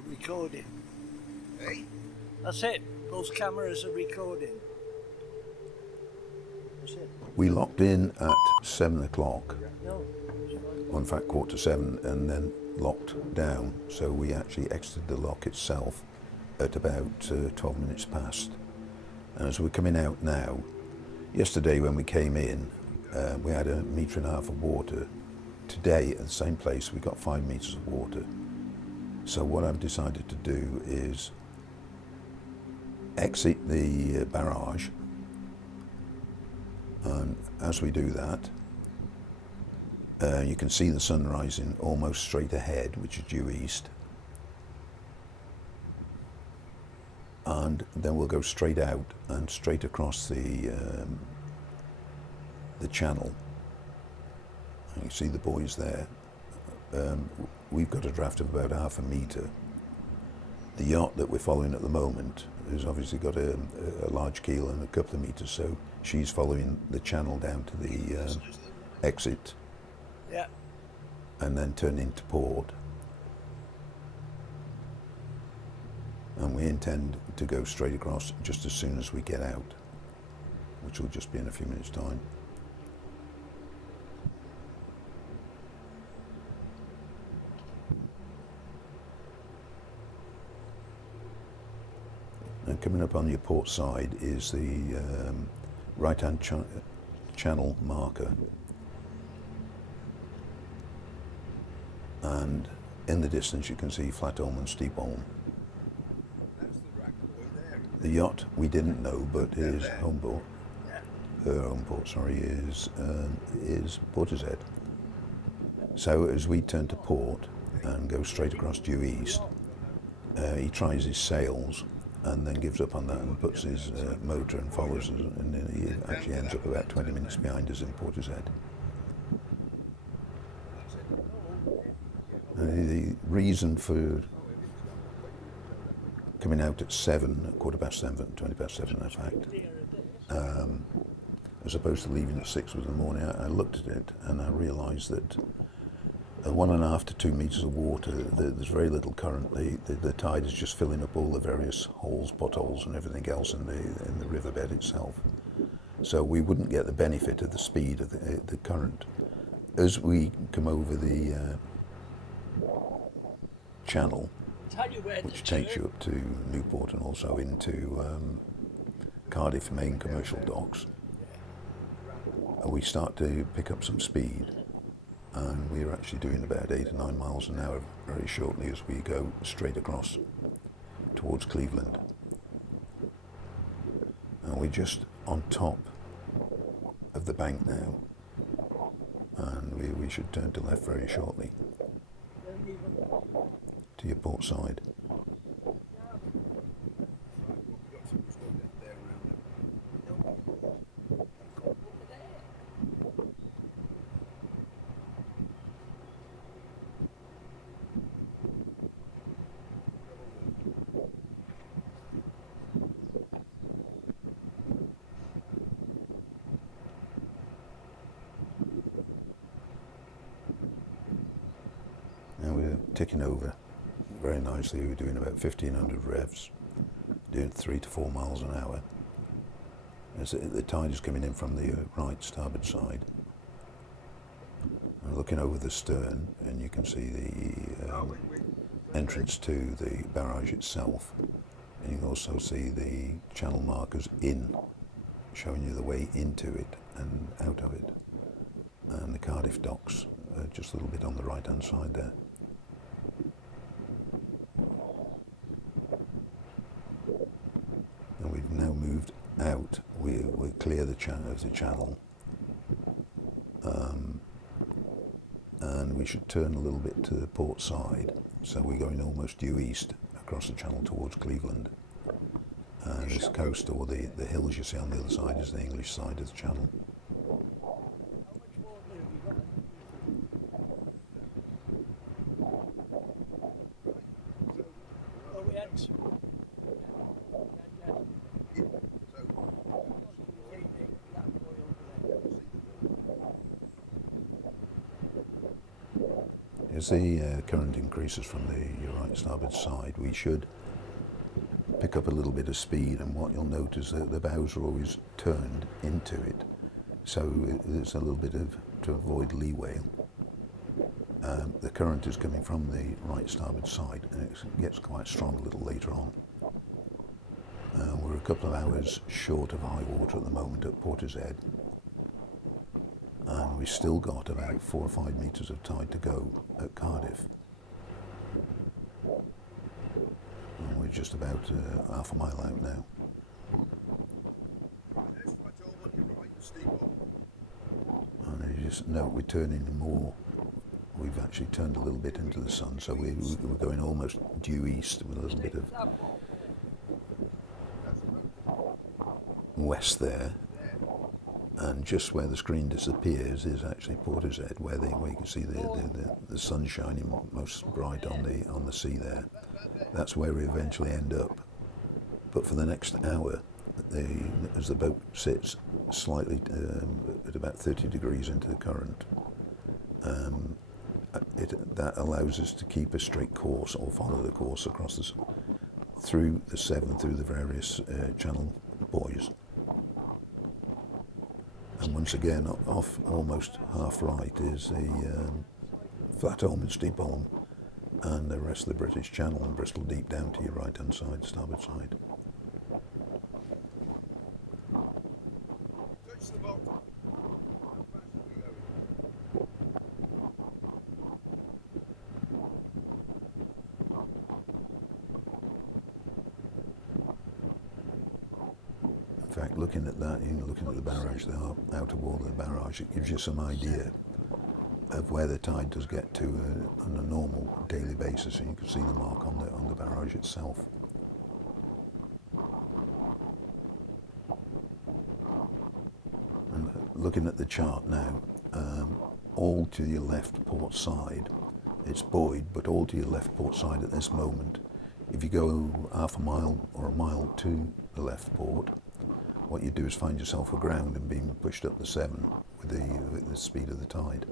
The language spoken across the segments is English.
They're recording. Hey? That's it. Both cameras are recording. That's it. We locked in at 7 o'clock, No. or in fact 6:45, and then locked down. So we actually exited the lock itself at about 12 minutes past. And as we're coming out now, yesterday when we came in, we had 1.5 meters of water. Today, at the same place, we got 5 meters of water. So what I've decided to do is exit the barrage, and as we do that, you can see the sun rising almost straight ahead, which is due east, and then we'll go straight out and straight across the channel. And you see the buoys there. We've got a draft of about 0.5 metre. The yacht that we're following at the moment has obviously got a large keel and a couple of metres, so she's following the channel down to the exit. Yeah. And then turn into port. And we intend to go straight across just as soon as we get out, which will just be in a few minutes' time. And coming up on your port side is the right-hand channel marker. And in the distance you can see Flatholm and Steepholm. The yacht we didn't know, but his home port, her home port, sorry, is Portishead. So as we turn to port and go straight across due east, he tries his sails and then gives up on that and puts his motor and follows us, and then he actually ends up about 20 minutes behind us in Portishead. The reason for coming out at 7, 7:15, 20 past 7 in fact, as opposed to leaving at 6 in the morning, I looked at it and I realised that at 1.5 to 2 metres of water, there's very little current. The tide is just filling up all the various holes, potholes and everything else in the riverbed itself. So we wouldn't get the benefit of the speed of the current. As we come over the channel, which takes you up to Newport and also into Cardiff main commercial docks, we start to pick up some speed. And we're actually doing about 8 or 9 miles an hour very shortly as we go straight across towards Cleveland. And we're just on top of the bank now, and we should turn to left very shortly to your port side. Ticking over very nicely. We're doing about 1,500 revs, doing 3 to 4 miles an hour. As the tide is coming in from the right starboard side. I'm looking over the stern, and you can see the entrance to the barrage itself, and you can also see the channel markers in, showing you the way into it and out of it. And the Cardiff docks are just a little bit on the right hand side there. And we've now moved out. We're clear of the channel, and we should turn a little bit to the port side. So we're going almost due east across the channel towards Cleveland. This coast, or the hills you see on the other side, is the English side of the channel. as the current increases from your right starboard side, we should pick up a little bit of speed, and what you'll notice that the bows are always turned into it, so there's a little bit of, to avoid leeway. The current is coming from the right starboard side, and it gets quite strong a little later on. We're a couple of hours short of high water at the moment at Portishead, and we've still got about 4 or 5 metres of tide to go at Cardiff. And we're just about half a mile out now. And you just note we're turning more. We've actually turned a little bit into the sun, so we're going almost due east with a little bit of west there. And just where the screen disappears is actually Portishead, where you can see the sun shining most bright on the sea there. That's where we eventually end up. But for the next hour, as the boat sits slightly at about 30 degrees into the current, that allows us to keep a straight course or follow the course across through the Severn, through the various channel buoys. And once again, off almost half right is the Flatholm and Steepholm, and the rest of the British Channel and Bristol Deep down to your right hand side, starboard side. In fact, looking at that, looking at the barrage, the outer wall of the barrage, it gives you some idea of where the tide does get to on a normal daily basis, and you can see the mark on the barrage itself. And looking at the chart now, all to your left port side, it's buoyed, but all to your left port side at this moment. If you go half a mile or a mile to the left port, what you do is find yourself aground and being pushed up the Severn with the speed of the tide.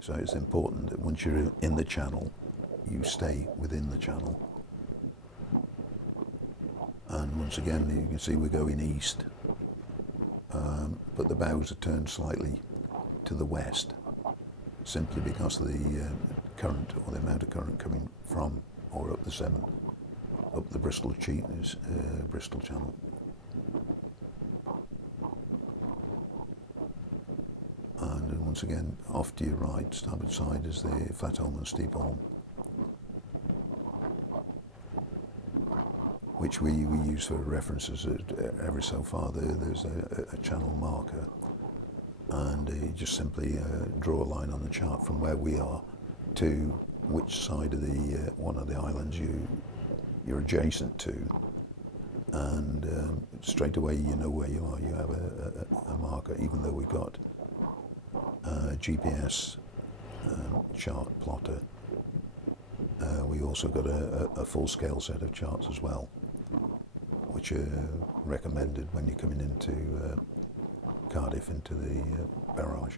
So it's important that once you're in the channel, you stay within the channel. And once again, you can see we're going east, but the bows are turned slightly to the west, simply because of the current, or the amount of current coming from or up the Severn, up the Bristol Channel. And once again, off to your right, starboard side, is the Flatholm and Steepholm, which we use for references every so far. There's a channel marker, and you just simply draw a line on the chart from where we are to which side of the one of the islands you're adjacent to, and straight away you know where you are. You have a marker, even though we've got GPS chart plotter. We also got a full-scale set of charts as well, which are recommended when you're coming into Cardiff, into the barrage.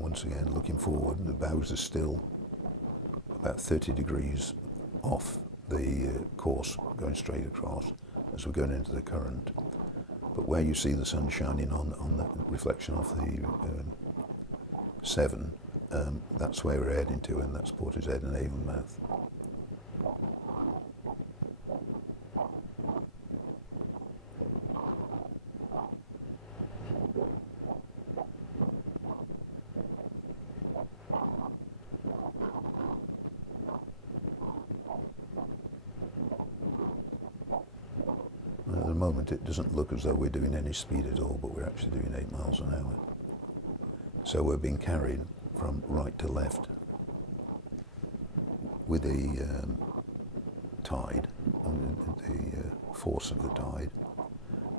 Once again, looking forward, the bows are still about 30 degrees off the course, going straight across as we're going into the current. But where you see the sun shining on the reflection off the Severn, that's where we're heading to, and that's Portishead and Avonmouth. At the moment it doesn't look as though we're doing any speed at all, but we're actually doing 8 miles an hour. So we're being carried from right to left with the tide, the force of the tide,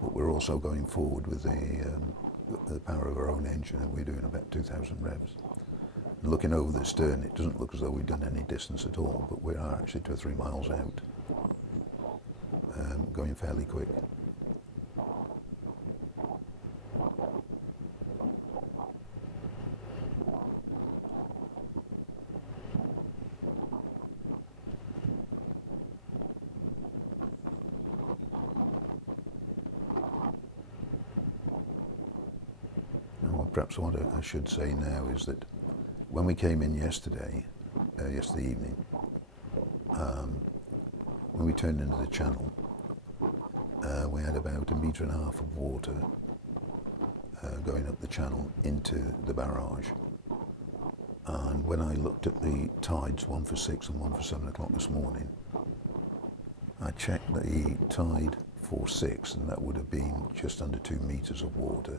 but we're also going forward with the power of our own engine, and we're doing about 2,000 revs. And looking over the stern, it doesn't look as though we've done any distance at all, but we are actually 2 or 3 miles out. going fairly quick. Perhaps what I should say now is that when we came in yesterday evening, when we turned into the channel, we had about 1.5 meters of water going up the channel into the barrage. And when I looked at the tides, one for 6 and one for 7 o'clock this morning, I checked the tide for 6, and that would have been just under 2 meters of water,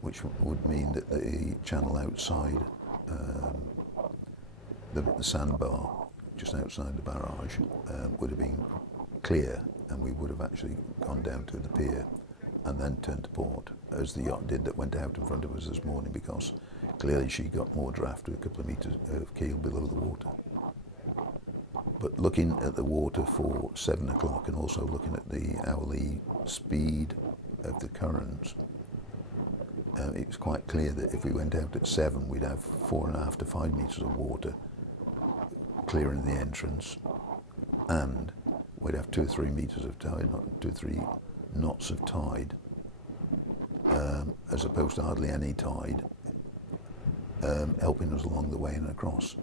which would mean that the channel outside the sandbar, just outside the barrage, would have been clear, and we would have actually gone down to the pier and then turned to port, as the yacht did that went out in front of us this morning, because clearly she got more draft with a couple of meters of keel below the water. But looking at the water for 7 o'clock and also looking at the hourly speed of the currents, it was quite clear that if we went out at 7, we'd have 4.5 to 5 meters of water clearing the entrance, and we'd have 2 or 3 meters of tide, 2 or 3 knots of tide, as opposed to hardly any tide, helping us along the way and across.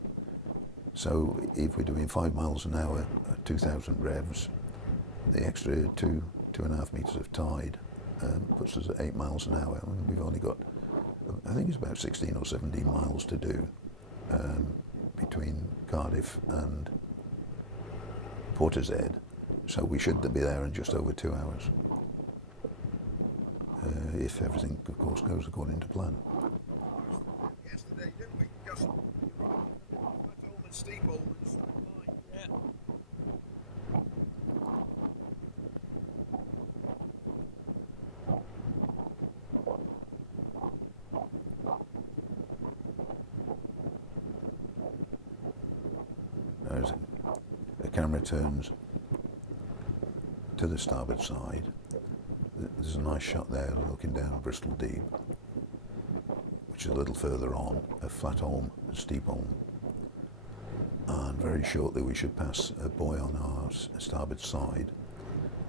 So if we're doing 5 miles an hour at 2,000 revs, the extra 2.5 meters of tide puts us at 8 miles an hour, and we've only got, I think it's about 16 or 17 miles to do between Cardiff and Portishead, so we should be there in just over 2 hours, if everything, of course, goes according to plan. Yesterday, didn't we? Just home and steeple and straight line. Yeah. As the camera turns to the starboard side, there's a nice shot there looking down Bristol Deep, which is a little further on, a flat holm and steep holm. And very shortly we should pass a buoy on our starboard side.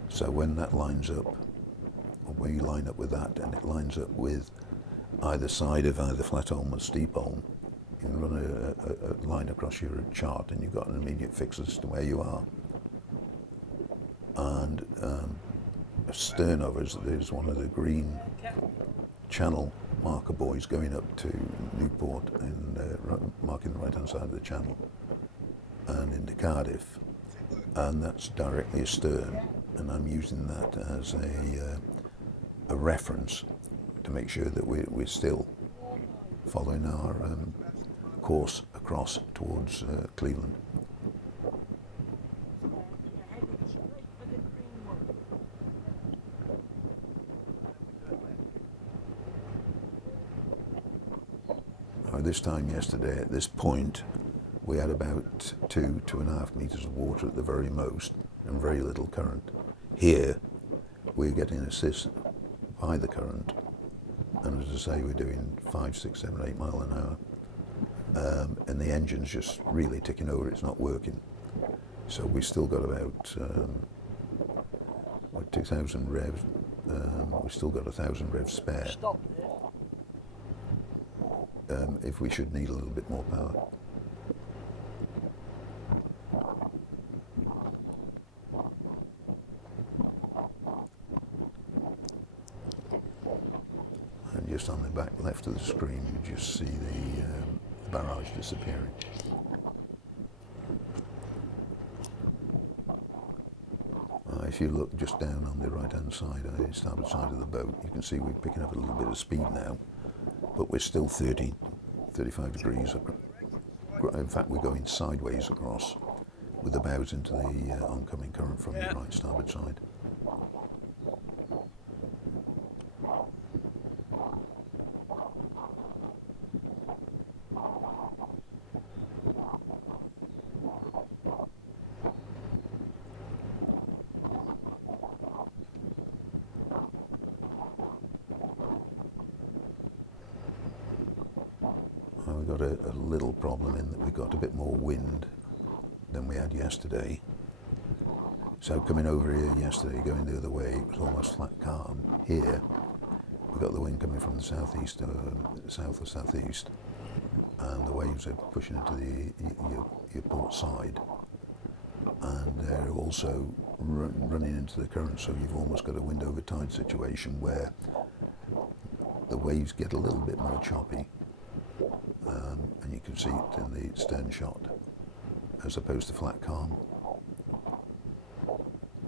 So when that lines up, or when you line up with that and it lines up with either side of either flat holm or steep holm, you can run a line across your chart and you've got an immediate fix as to where you are. And astern of us, there's one of the green channel marker buoys going up to Newport and marking the right-hand side of the channel and into Cardiff, and that's directly astern, and I'm using that as a reference to make sure that we're still following our course across towards Cleveland. This time yesterday, at this point, we had about 2.5 meters of water at the very most, and very little current. Here, we're getting assist by the current, and as I say, we're doing 5, 6, 7, 8 mile an hour, and the engine's just really ticking over, it's not working. So we've still got about 2,000 revs, we've still got 1,000 revs spare. Stop there. If we should need a little bit more power. And just on the back left of the screen, you just see the barrage disappearing. If you look just down on the right-hand side, the starboard side of the boat, you can see we're picking up a little bit of speed now, but we're still 30, 35 degrees. In fact, we're going sideways across with the bows into the oncoming current from the right starboard side. we've got a little problem in that we've got a bit more wind than we had yesterday. So coming over here yesterday, going the other way, it was almost flat calm. Here, we got the wind coming from the southeast, south or southeast, and the waves are pushing into your port side, and they're also running into the current. So you've almost got a wind over tide situation where the waves get a little bit more choppy, and you can see it in the stern shot, as opposed to flat calm.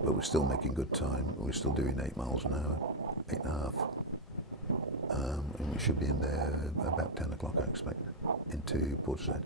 But we're still making good time. We're still doing 8 miles an hour, 8.5. And we should be in there about 10 o'clock, I expect, into Portishead.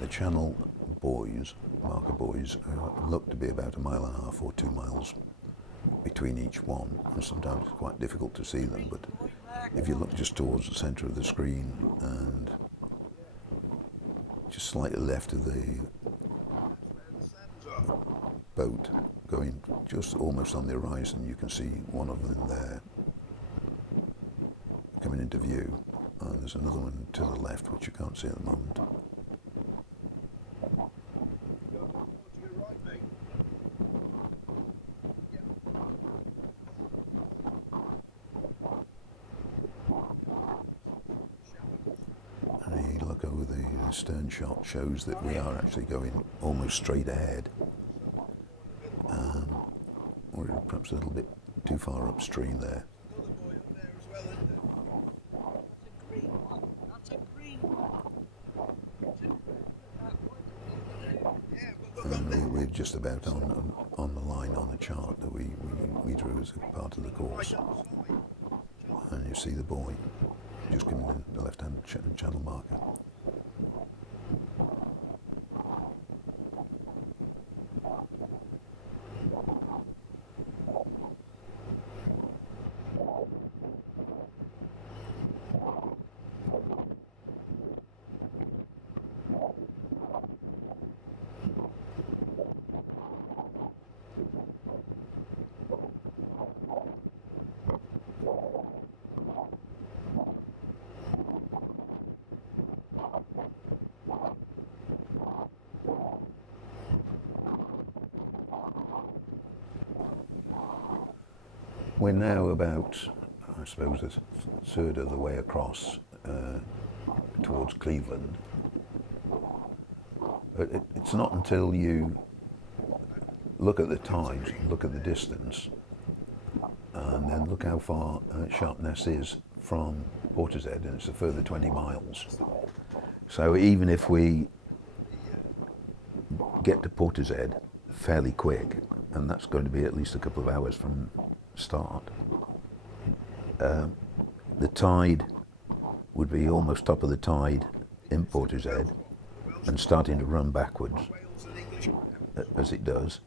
The channel buoys, marker buoys, look to be about 1.5 miles or 2 miles between each one, and sometimes it's quite difficult to see them, but if you look just towards the centre of the screen and just slightly left of the boat, going just almost on the horizon, you can see one of them there coming into view, and there's another one to the left which you can't see at the moment. And a look over the stern shot shows that we are actually going almost straight ahead. We're perhaps a little bit too far upstream there. And we're just about on the line on the chart that we drew as a part of the course. And you see the buoy just coming in the left-hand channel marker. We're now about, I suppose, a third of the way across towards Cleveland. But it's not until you look at the tides, look at the distance, and then look how far Sharpness is from Portishead, and it's a further 20 miles. So even if we get to Portishead fairly quick, and that's going to be at least a couple of hours from start, the tide would be almost top of the tide in Portishead and starting to run backwards as it does,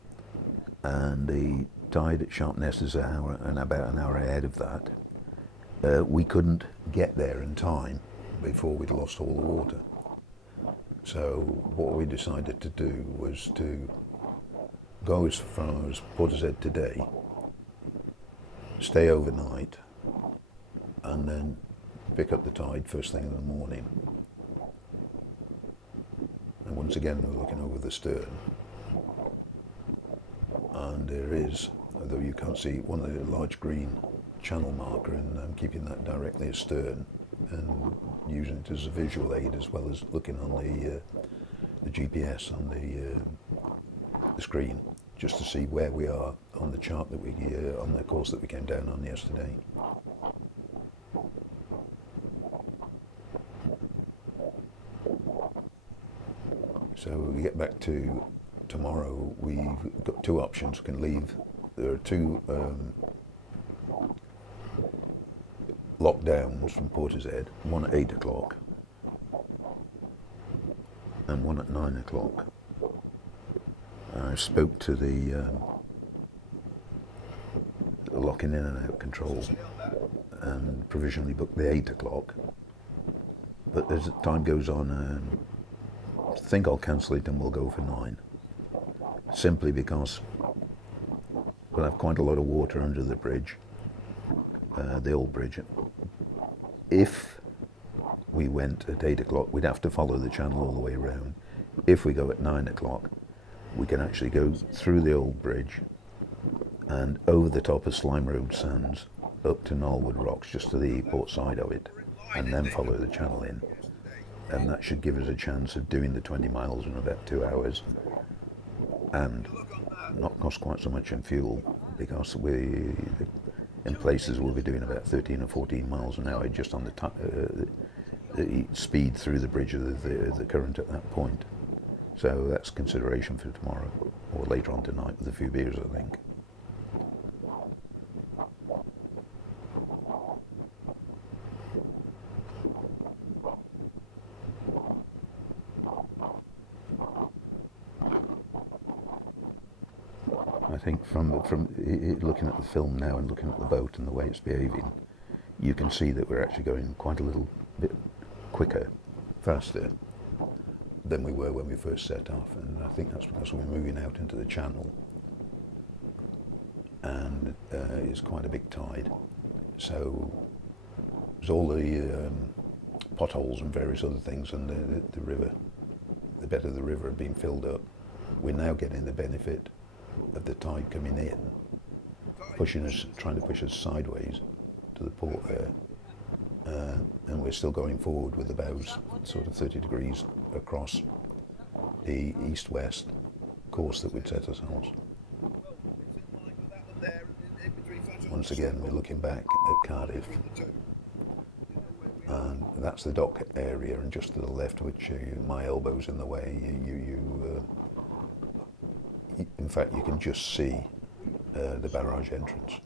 and the tide at Sharpness is about an hour ahead of that. We couldn't get there in time before we'd lost all the water. So what we decided to do was to go as far as Portishead today, stay overnight, and then pick up the tide first thing in the morning. And once again, we're looking over the stern. And there is, although you can't see, one of the large green channel marker, and I'm keeping that directly astern and using it as a visual aid as well as looking on the GPS on the screen, just to see where we are on the chart that we on the course that we came down on yesterday. So we get back to tomorrow. We've got two options. We can leave. There are two lockdowns from Portishead, one at 8 o'clock and one at 9 o'clock. I spoke to the locking in and out control and provisionally booked the 8 o'clock. But as time goes on, I think I'll cancel it and we'll go for 9. Simply because we'll have quite a lot of water under the bridge, the old bridge. If we went at 8 o'clock, we'd have to follow the channel all the way around. If we go at 9 o'clock, we can actually go through the old bridge and over the top of Slime Road Sands up to Knollwood Rocks, just to the port side of it, and then follow the channel in. And that should give us a chance of doing the 20 miles in about 2 hours and not cost quite so much in fuel, because we, in places, we'll be doing about 13 or 14 miles an hour just on the speed through the bridge of the current at that point. So that's consideration for tomorrow, or later on tonight with a few beers, I think. I think from looking at the film now and looking at the boat and the way it's behaving, you can see that we're actually going quite a little bit quicker, faster than we were when we first set off, and I think that's because we're moving out into the channel and it's quite a big tide. So there's all the potholes and various other things, and the river, the bed of the river have been filled up. We're now getting the benefit of the tide coming in, pushing us, trying to push us sideways to the port there, and we're still going forward with the bows sort of 30 degrees across the east-west course that we'd set ourselves. Once again, we're looking back at Cardiff, and that's the dock area, and just to the left, which my elbow's in the way, in fact, you can just see the barrage entrance.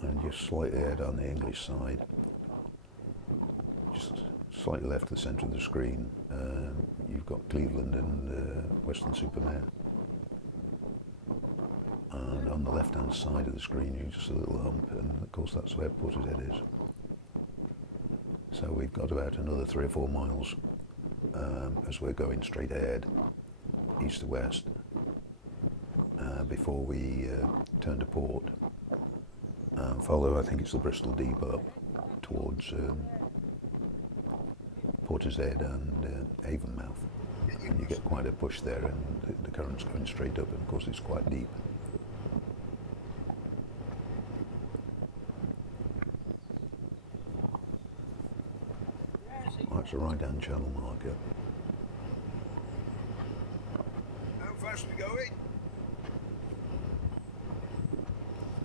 And just slightly ahead on the English side, just slightly left of the centre of the screen, you've got Cleveland and Weston-super-Mare. And on the left-hand side of the screen, you just a little hump, and of course that's where Portishead is. So we've got about another 3 or 4 miles as we're going straight ahead, east to west, before we turn to port. Follow, I think it's the Bristol Deep up towards Portishead and Avonmouth, and you get quite a push there, and the current's going straight up, and of course it's quite deep. That's a right-hand channel marker. How fast are we going?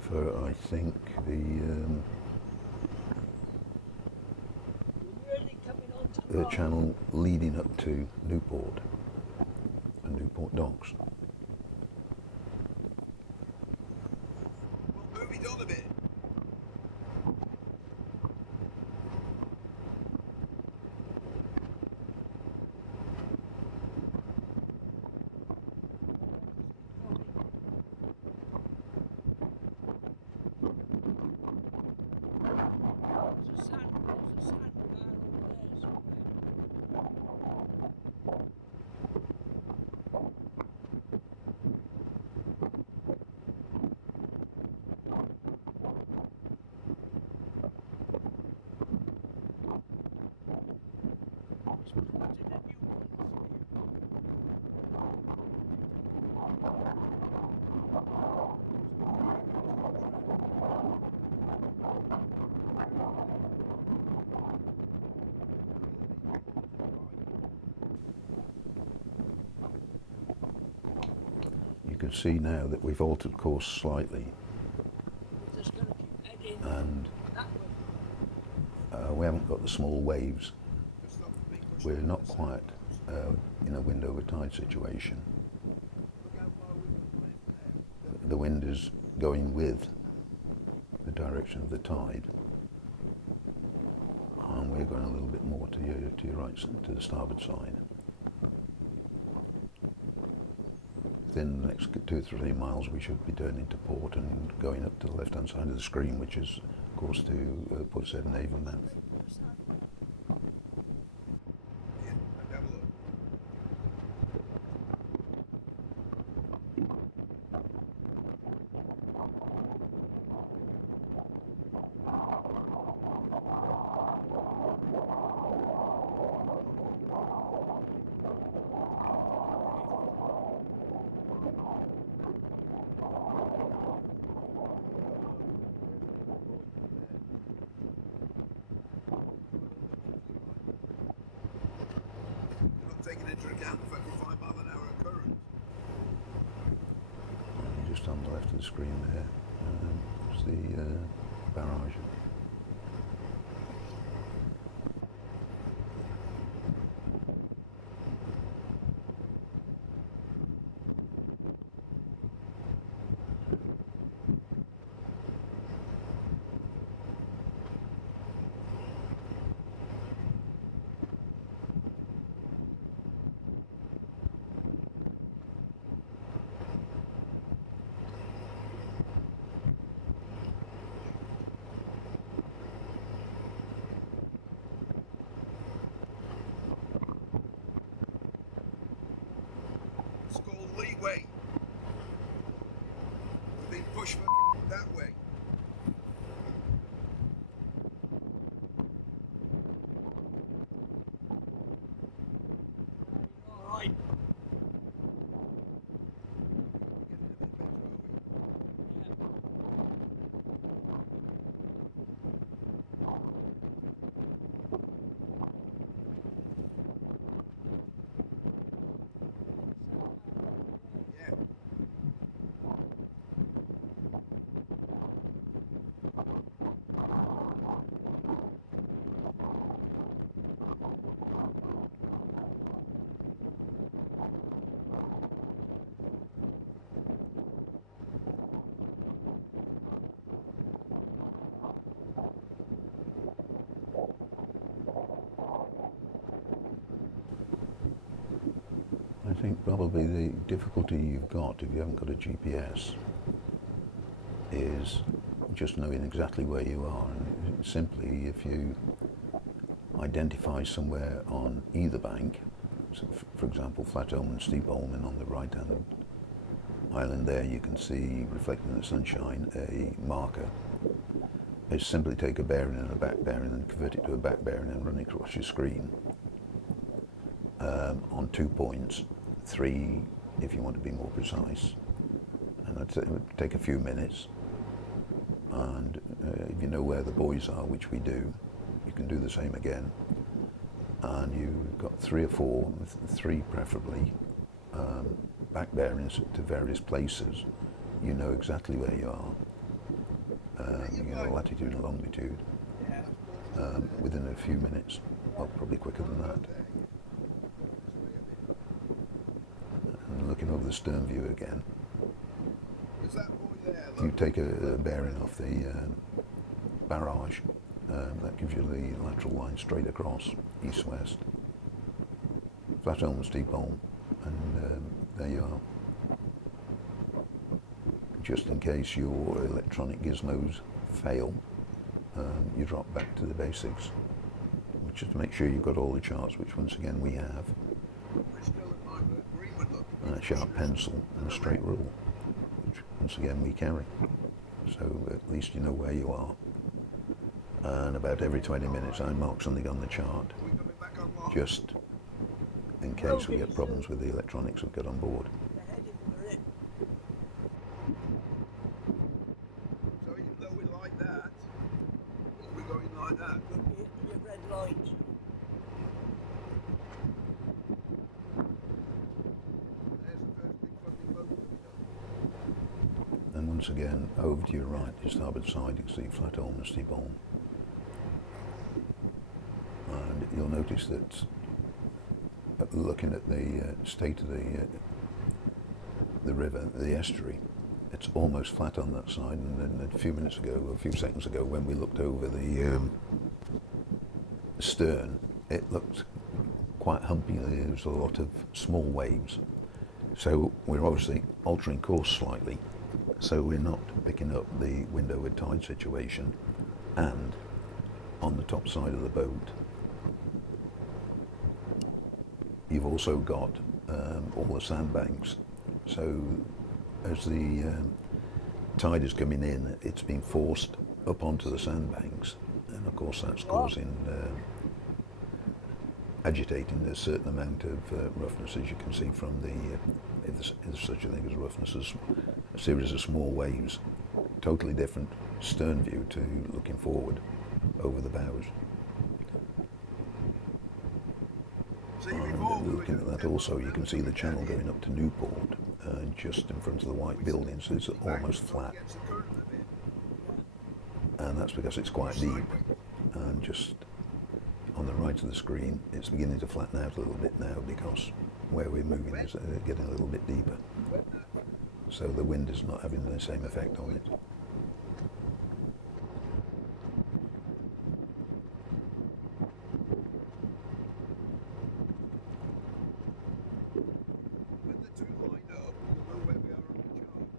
For, I think, the channel leading up to Newport and Newport Docks. Well, move it on a bit. see now that we've altered course slightly, We're just going to keep heading and that way. we haven't got the small waves. Just stop being pushed We're over not the quite in a wind over tide situation. Look how far we've got left there. The wind is going with the direction of the tide, and we're going a little bit more to your right, to the starboard side. Within the next 2 or 3 miles, we should be turning to port and going up to the left-hand side of the screen, which is, of course, to Portishead and Avonmouth. Yeah, and have a look. You're not taking into account the fact we're 5 mile an hour current. Just on the left of the screen there, is the barrage. It's called leeway. We're being pushed fucking that way. All right. We're getting a bit better, are we? Yeah. I think probably the difficulty you've got if you haven't got a GPS is just knowing exactly where you are. And simply, if you identify somewhere on either bank, so for example, Flatholm and Steepholm, on the right-hand island there, you can see reflecting in the sunshine a marker. Is simply take a bearing and a back bearing and convert it to a back bearing and run it across your screen on 2 points, 3 if you want to be more precise. And it would take a few minutes. And if you know where the buoys are, which we do, you can do the same again. And you've got 3 or 4, 3 preferably, back bearings to various places. You know exactly where you are. You know, latitude and longitude within a few minutes, well, probably quicker than that. And looking over the stern view again, Is that boy there? you Look. take a bearing off the barrage, that gives you the lateral line straight across, east-west. Flatholm and Steepholm, and there you are. Just in case your electronic gizmos fail, you drop back to the basics, which is to make sure you've got all the charts, which once again we have, We're still at my agreement, look. and a sharp pencil and a straight rule, which once again we carry. So at least you know where you are. And about every 20 minutes I mark something on the chart, Are we coming back online? just in case we get problems with the electronics we've got on board. We're heading for it. So even though we're like that, we're going like that. We'll be hitting your red light. There's the first big fucking boat coming up. once again, over to your right, your starboard side, you can see Flatholm and Steepholm. And you'll notice that looking at the state of the river, the estuary, it's almost flat on that side. And then a few seconds ago, when we looked over the stern, it looked quite humpy. There was a lot of small waves. So we're obviously altering course slightly, so we're not picking up the wind over tide situation. And on the top side of the boat, you've also got all the sandbanks. So as the tide is coming in, it's being forced up onto the sandbanks, and of course that's causing agitating a certain amount of roughness, as you can see from the, if there's such a thing as roughness, as a series of small waves. Totally different stern view to looking forward over the bows. And looking at that also, you can see the channel going up to Newport, just in front of the white buildings. It's almost flat, and that's because it's quite deep. And just on the right of the screen, it's beginning to flatten out a little bit now, because where we're moving is getting a little bit deeper. So the wind is not having the same effect on it. When the two line up, we'll know where we are on the chart.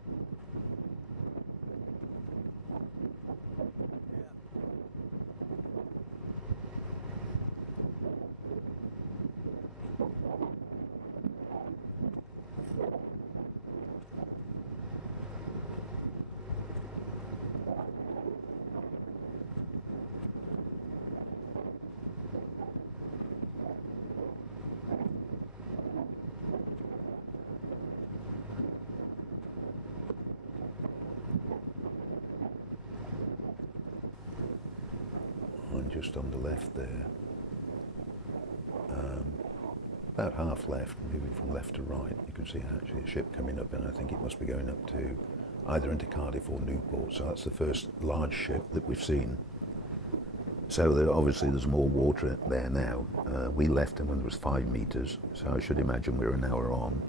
And just on the left there, about half left, moving from left to right, you can see actually a ship coming up, and I think it must be going up to either into Cardiff or Newport. So that's the first large ship that we've seen. So obviously there's more water there now. We left them when there was 5 metres, so I should imagine we're an hour on.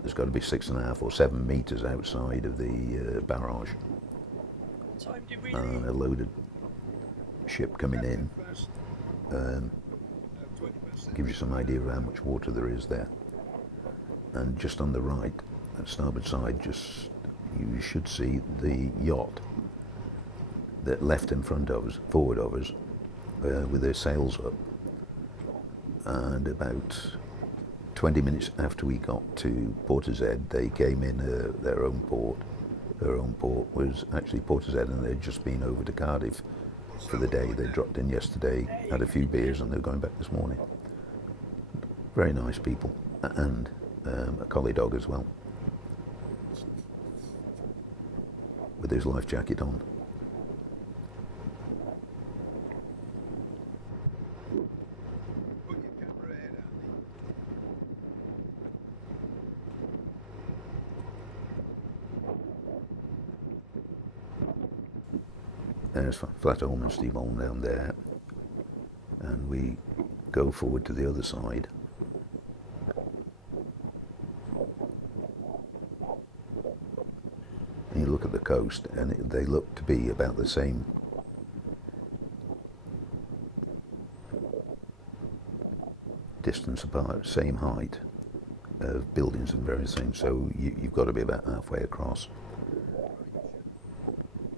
There's got to be 6.5 or 7 metres outside of the barrage. What time did we leave? A loaded ship coming in. Gives you some idea of how much water there is there. And just on the right, at starboard side, just you should see the yacht that left in front of us, forward of us, with their sails up. And about 20 minutes after we got to Portishead, they came in their own port. Her own port was actually Portishead, and they'd just been over to Cardiff for the day. They dropped in yesterday, had a few beers, and they're going back this morning. Very nice people, and a collie dog as well, with his life jacket on. Put your camera head out. There's Flatholm and Steepholm down there, and we go forward to the other side. And you look at the coast, and they look to be about the same distance apart, same height of buildings and various things. So you've got to be about halfway across.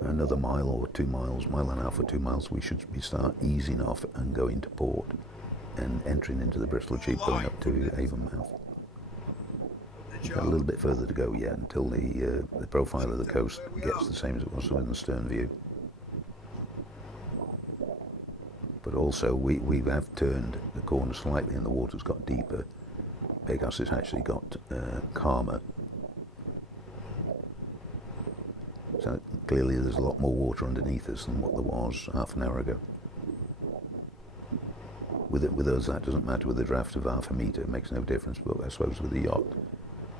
Another mile or 2 miles, mile and a half or 2 miles, we should start easing off and going to port and entering into the Bristol Cheap, going up to Avonmouth. We've got a little bit further to go yet until the profile of the coast gets the same as it was in the stern view. But also we have turned the corner slightly, and the water's got deeper because it's actually got calmer. So clearly there's a lot more water underneath us than what there was half an hour ago. With us, that doesn't matter. With a draft of half a metre, it makes no difference. But I suppose with the yacht,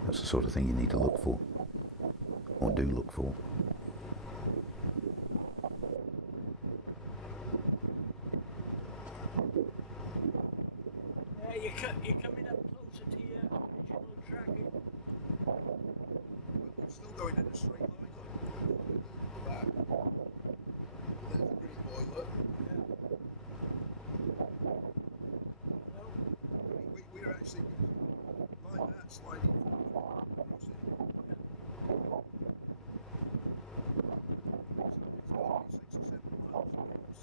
that's the sort of thing you need to look for, or do look for. before. Yeah, you're coming up closer to your original tracking. We're still going in a straight line, like that. There's a green boiler. We're actually like that, sliding forward. Across it. So it's got to be 6 or 7 miles across.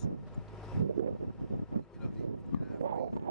We're not even fucking halfway yet.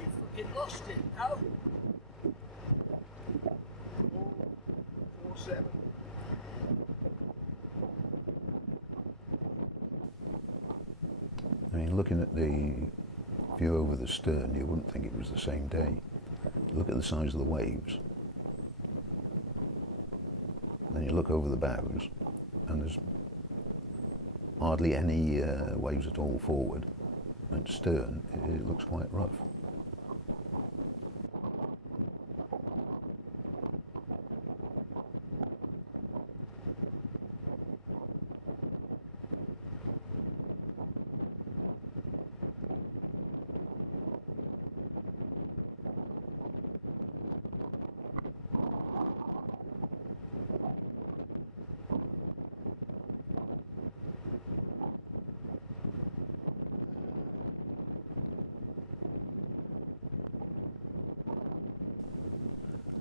You fucking lost it now. 447. I mean, looking at the view over the stern, you wouldn't think it was the same day. Look at the size of the waves. Then you look over the bows, and there's hardly any waves at all forward. At stern, it looks quite rough.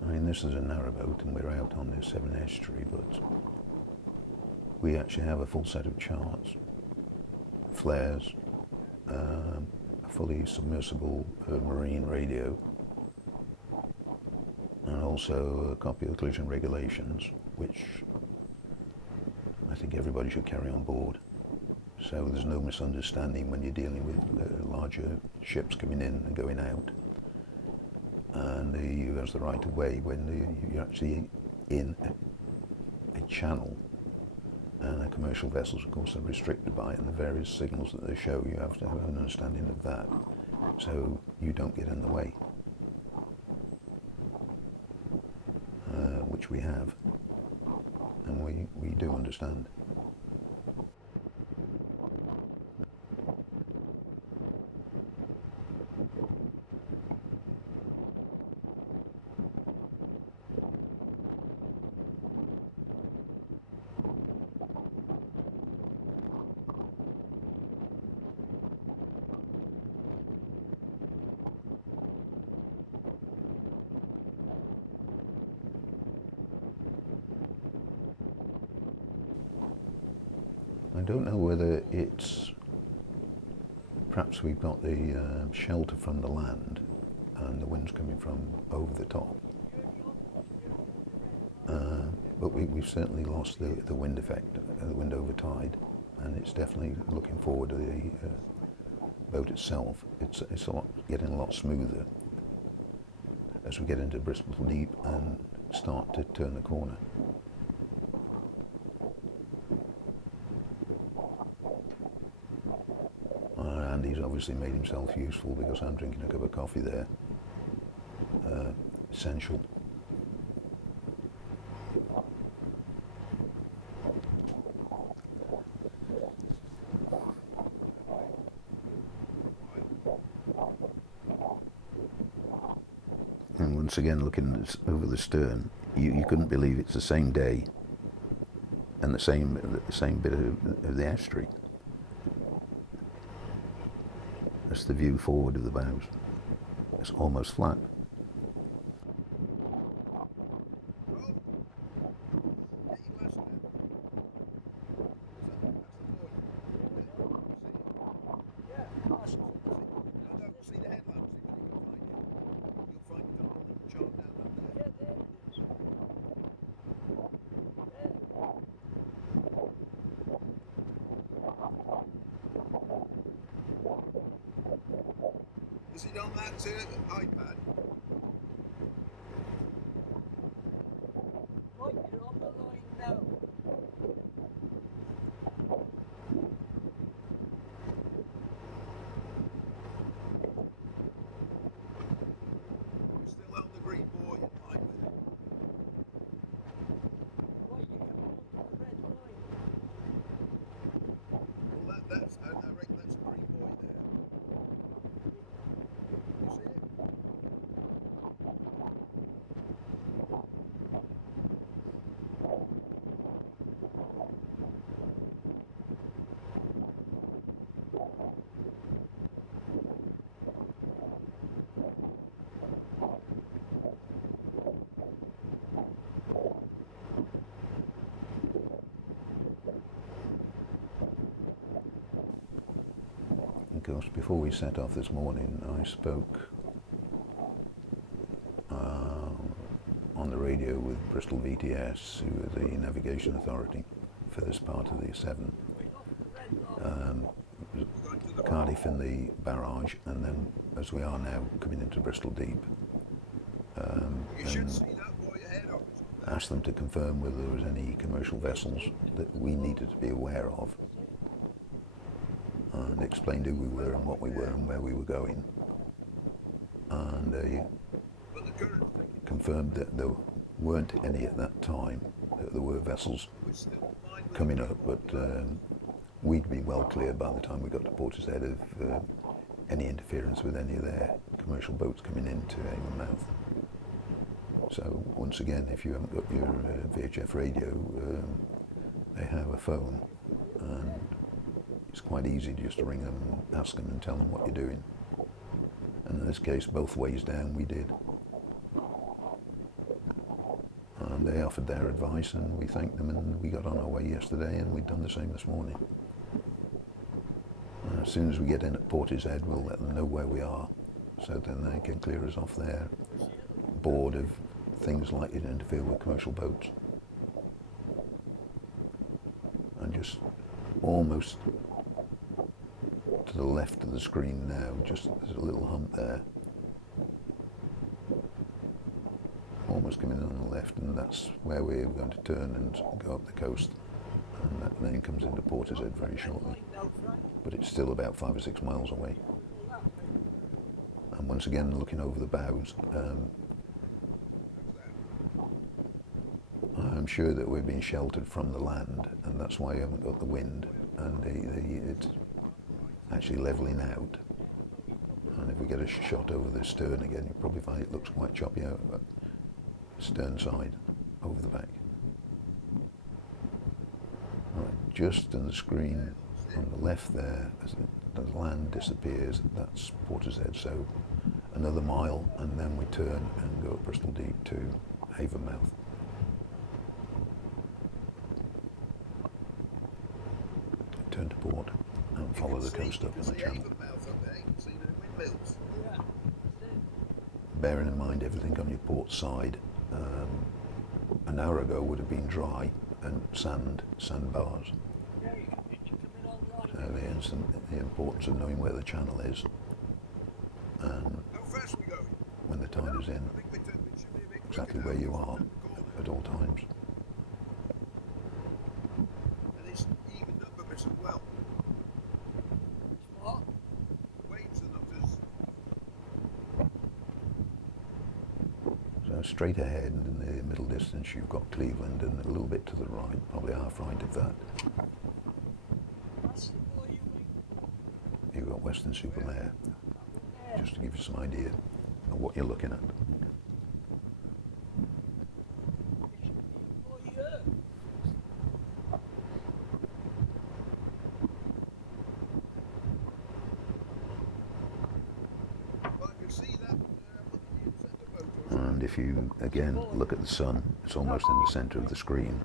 I mean, this is a narrowboat and we're out on the Severn Estuary, but we actually have a full set of charts, flares, a fully submersible marine radio, and also a copy of the collision regulations, which I think everybody should carry on board. So there's no misunderstanding when you're dealing with larger ships coming in and going out. And you have the right of way when you're actually in a channel. And commercial vessels, of course, are restricted by it, and the various signals that they show, you have to have an understanding of that, so you don't get in the way, which we have, and we do understand. I don't know whether it's, perhaps we've got the shelter from the land and the wind's coming from over the top, but we've certainly lost the wind effect, the wind over tide, and it's definitely looking forward to the boat itself. It's getting a lot smoother as we get into Bristol Deep and start to turn the corner. Andy's obviously made himself useful because I'm drinking a cup of coffee there. Essential. And once again, looking over the stern, you couldn't believe it's the same day and the same bit of the estuary. That's the view forward of the bows. It's almost flat. See the headlamps, see whether you can find it. You'll find it on that iPad? Right, you're on the line now. We're still on the green buoy in line with it. Right, you're coming on to the red line. Well, that's I reckon that's a green buoy there. You see it? Of course, before we set off this morning, I spoke on the radio with Bristol VTS, who are the navigation authority for this part of the Severn. Cardiff in the barrage, and then as we are now coming into Bristol Deep, You should and see that buoy ahead of us. asked them to confirm whether there was any commercial vessels that we needed to be aware of, and explained who we were and what we were and where we were going, and they But the current confirmed that there weren't any at that time, that there were vessels was still line with coming up, but we'd be well clear by the time we got to Portishead of any interference with any of their commercial boats coming into Avonmouth. So once again, if you haven't got your VHF radio, they have a phone, and it's quite easy just to ring them and ask them and tell them what you're doing. And in this case, both ways down we did. And they offered their advice, and we thanked them, and we got on our way yesterday, and we'd done the same this morning. As soon as we get in at Portishead, we'll let them know where we are, so then they can clear us off their board of things likely to interfere with commercial boats. And just almost to the left of the screen now, just there's a little hump there. Almost coming in on the left, and that's where we're going to turn and go up the coast. And that then comes into Portishead very shortly. But it's still about 5 or 6 miles away. And once again, looking over the bows, I'm sure that we're being sheltered from the land, and that's why you haven't got the wind, and it's actually levelling out. And if we get a shot over the stern again, you probably find it looks quite choppy out the stern side over the back. Right, just on the screen on the left there, as the land disappears, that's Portishead, so another mile, and then we turn and go up Bristol Deep to Avonmouth. Turn to port and follow the coast up on the channel. Avonmouth up there, you can see the windmills. Yeah, that's it. Bearing in mind everything on your port side, an hour ago would have been dry and sandbars. Yeah, you're coming online. So the importance of knowing where the channel is, and How fast we going? when the tide is in, I think we should be a bit exactly quicker where now. you are at all times. And it's evened up a bit as well. What? Waves are not as... So straight ahead and in the middle distance you've got Cleveland, and a little bit to the right, probably half right of that, That's the boy you make. you've got Western Superlair, Yeah. just to give you some idea of what you're looking at. It should be a boy here. Well, I can see that. Is that the boat? And if you again look at the sun, it's almost in the centre of the screen,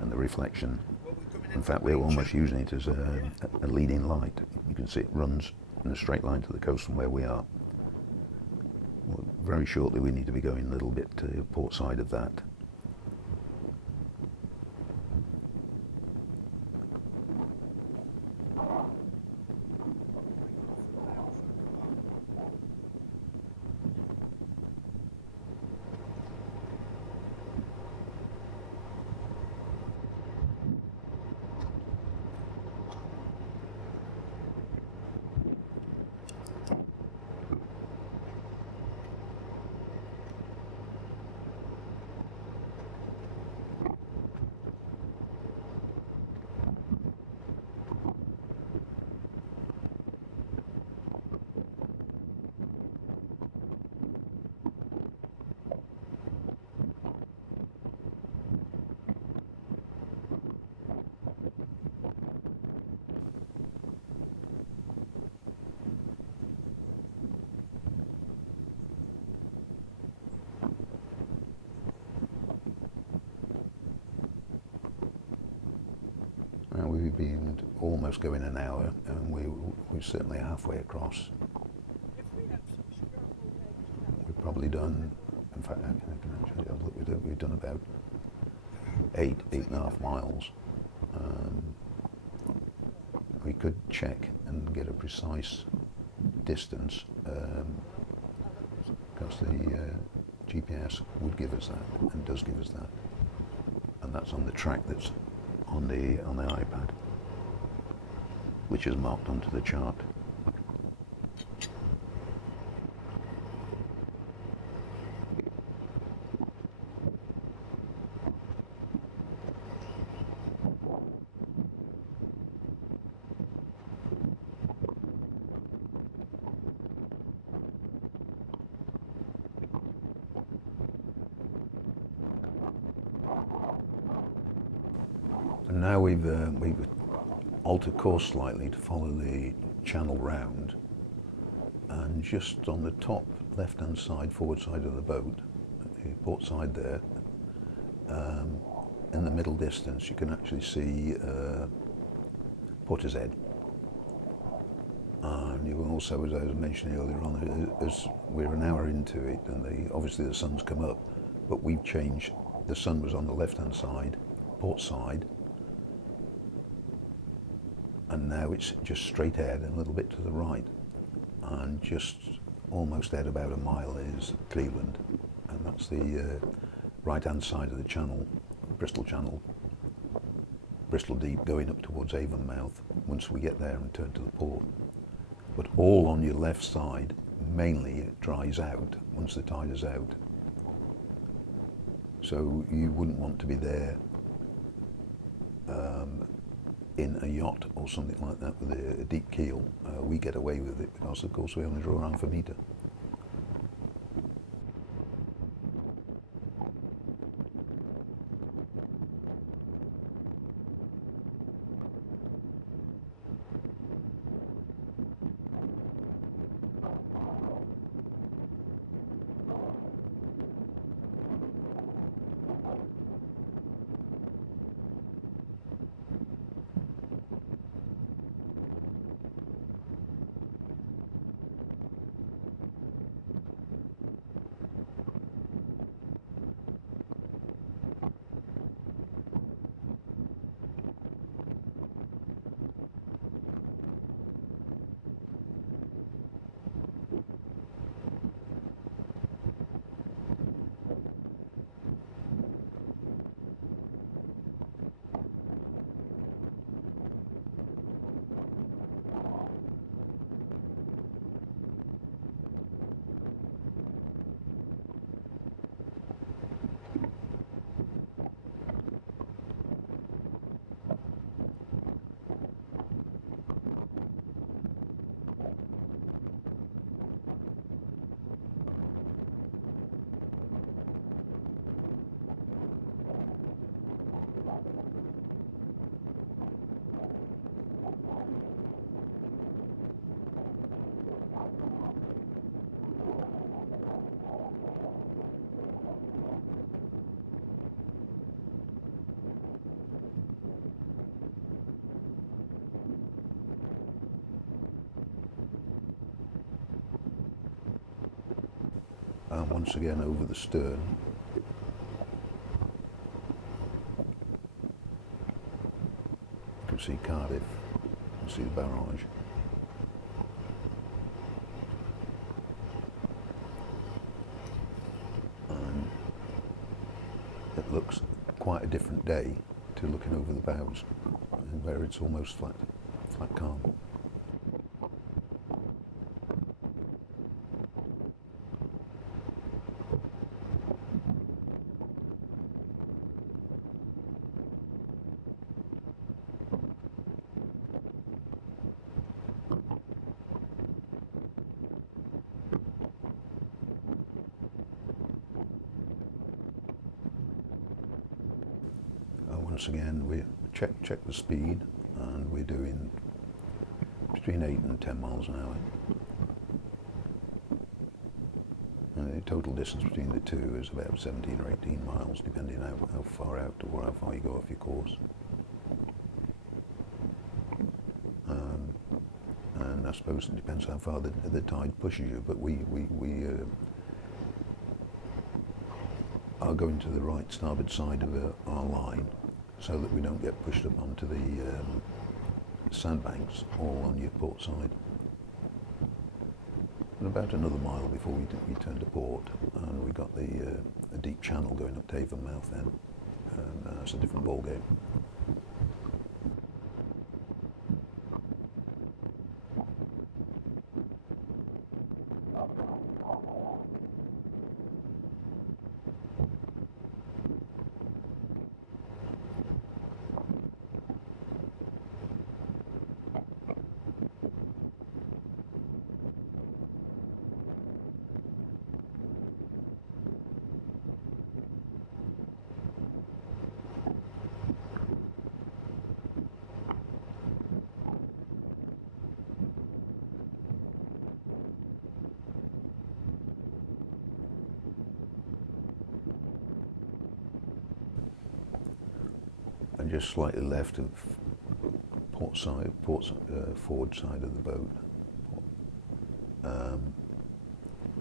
and the reflection. Well, we're coming In fact, we're almost using it as a leading light. You can see it runs in a straight line to the coast from where we are. Well, very shortly we need to be going a little bit to the port side of that. would almost go in an hour, and we're certainly halfway across. If we have some scrambled eggs now, We've probably done, in fact, I can actually have a look, we've done about 8.5 miles. We could check and get a precise distance, because the GPS would give us that, and does give us that, and that's on the track that's on the iPad, which is marked onto the chart. And now we've altered course slightly to follow the channel round, and just on the top left-hand side, forward side of the boat, the port side there, in the middle distance, you can actually see Portishead. And you will also, as I was mentioning earlier on, as we're an hour into it, and obviously the sun's come up, but we've changed. The sun was on the left-hand side, port side, and now it's just straight ahead and a little bit to the right, and just almost at about a mile is Cleveland, and that's the right-hand side of the channel, Bristol Channel, Bristol Deep, going up towards Avonmouth once we get there and turn to the port. But all on your left side, mainly it dries out once the tide is out. So you wouldn't want to be there in a yacht or something like that with a deep keel. We get away with it because, of course, we only draw around for metre. Once again over the stern. You can see Cardiff, you can see the barrage. And it looks quite a different day to looking over the bows, where it's almost flat calm. Once again, we check the speed, and we're doing between 8 and 10 miles an hour. And the total distance between the two is about 17 or 18 miles, depending on how far out or how far you go off your course. I suppose it depends how far the tide pushes you, but we are going to the right starboard side of our line so that we don't get pushed up onto the sandbanks or on your port side. And about another mile before we turned to port, and we got a deep channel going up to Avonmouth then, and that's a different ball game. And just slightly left of forward side of the boat,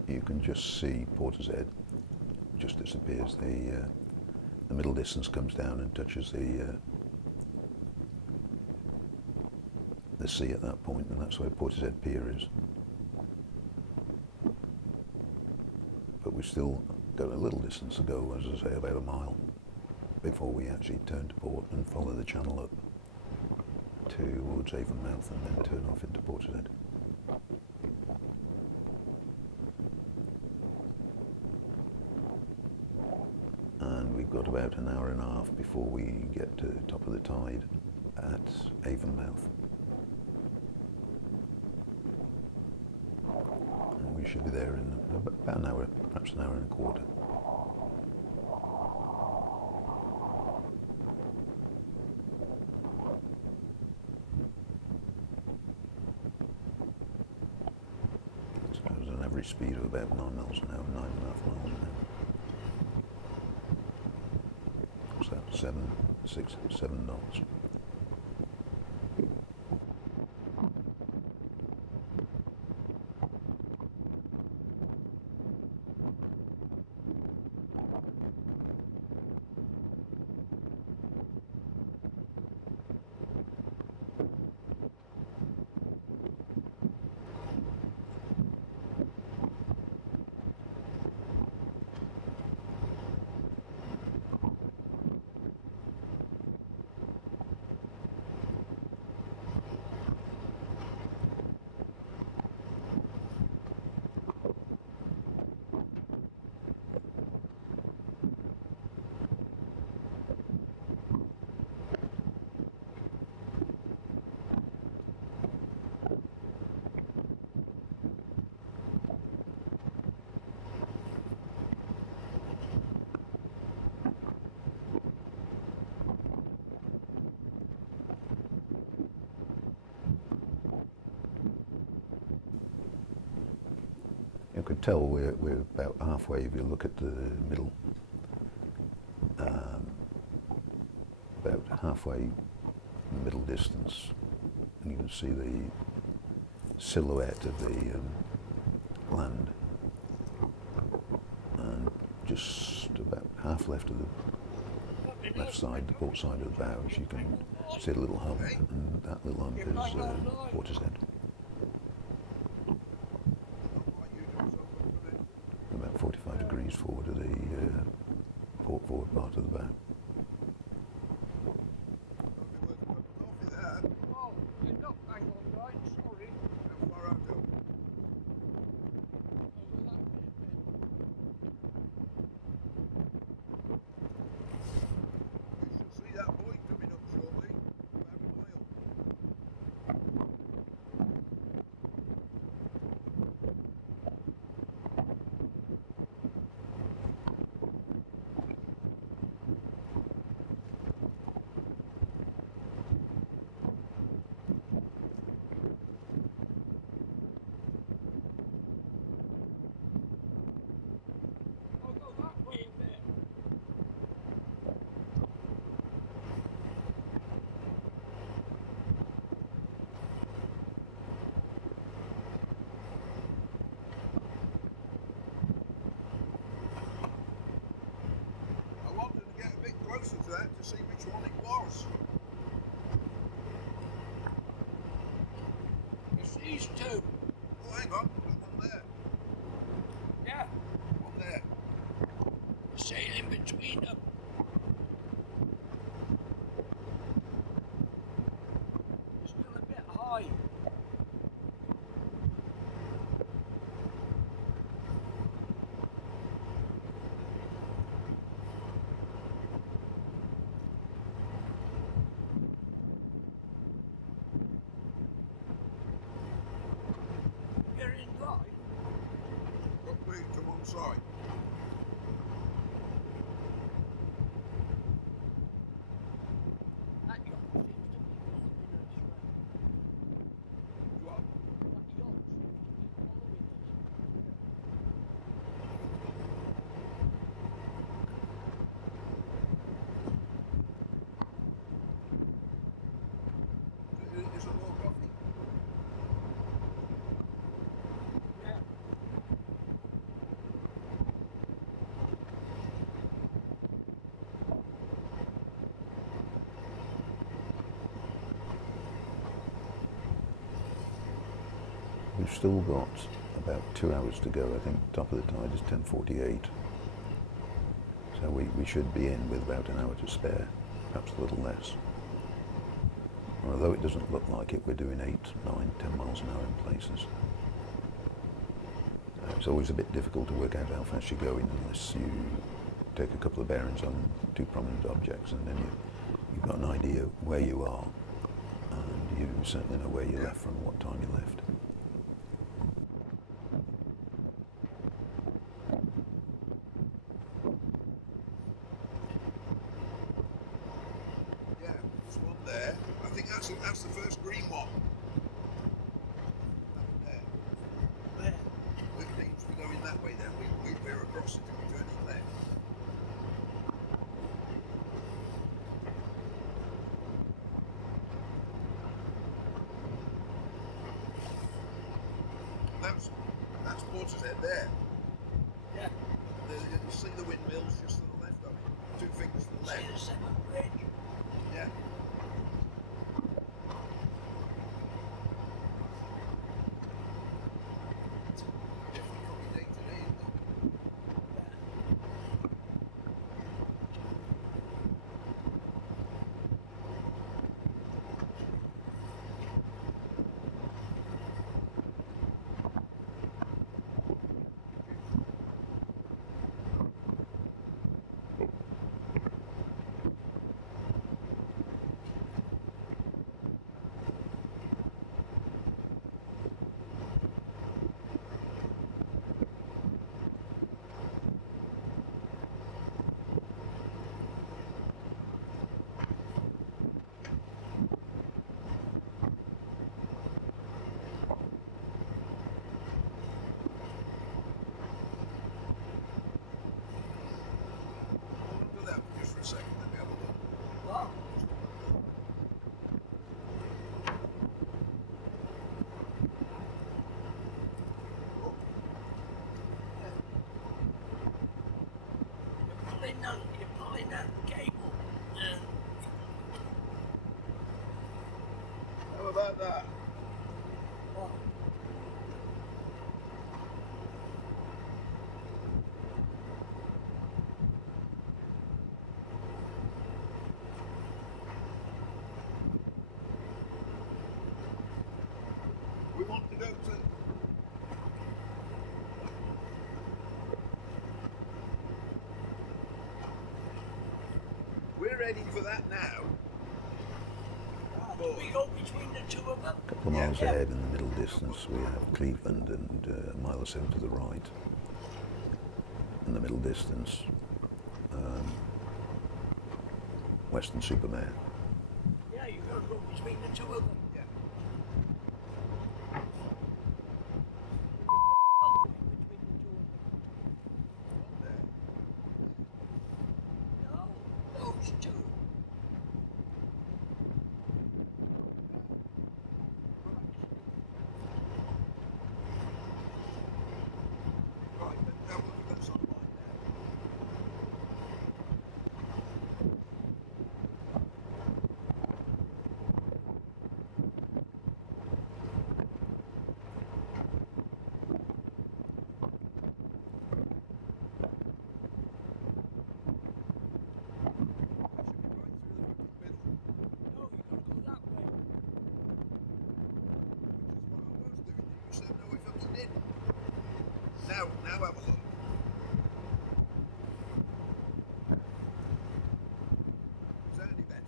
you can just see Portishead just disappears. The middle distance comes down and touches the sea at that point, and that's where Portishead Pier is. But we've still got a little distance to go, as I say, about a mile, before we actually turn to port and follow the channel up towards Avonmouth and then turn off into Portishead. And we've got about an hour and a half before we get to the top of the tide at Avonmouth. And we should be there in about an hour, perhaps an hour and a quarter. Speed of about 9 miles an hour, 9.5 miles an hour. So that's 7 knots. You could tell we're about halfway if you look at the middle, about halfway middle distance, and you can see the silhouette of the land, and just about half left of the left side, the port side of the barge, you can see a little hump, and that little hump is Portishead. About 45 degrees forward of the port forward part of the bow. Oh, you're not hang on right, sorry. How far out go? Over that bit. You should see that buoy coming up shortly, about a mile. one it was. It's these two. Oh, hang on, there's one there. Yeah. One there. Sailing between them. Still a bit high. You're in line. Got me to one side. That yacht seems to be following us. What? That yacht seems to be following us. Is it more coffee? Yeah. We've still got about 2 hours to go. I think top of the tide is 10:48. So we should be in with about an hour to spare, perhaps a little less. Although it doesn't look like it, we're doing 8, 9, 10 miles an hour in places. It's always a bit difficult to work out how fast you're going unless you take a couple of bearings on 2 prominent objects, and then you've got an idea where you are, and you certainly know where you left from and what time you left. Yeah, there's one there. I think that's the first green one. That there. Where? Which means we're going that way then. We're across it and we're turning left. That's Portishead there. Yeah. You see the windmills just to the left of it. 2 fingers to the See left. the Severn Bridge. Yeah. Different from your day today, isn't it? Hold on to that just for a second. Let me have a look. What? Look. You're pulling that cable. How about that? What? We want to go to. We're ready for that now. Do we go between the two of them? A couple of miles ahead in the middle distance we have Cleveland, and a mile or so to the right in the middle distance Western Supermare. Yeah, you're going to go between the two of them. Yeah. Between the two of them. There. No, those two. Right, now we'll look at sunlight now. now have a look. Is that any better?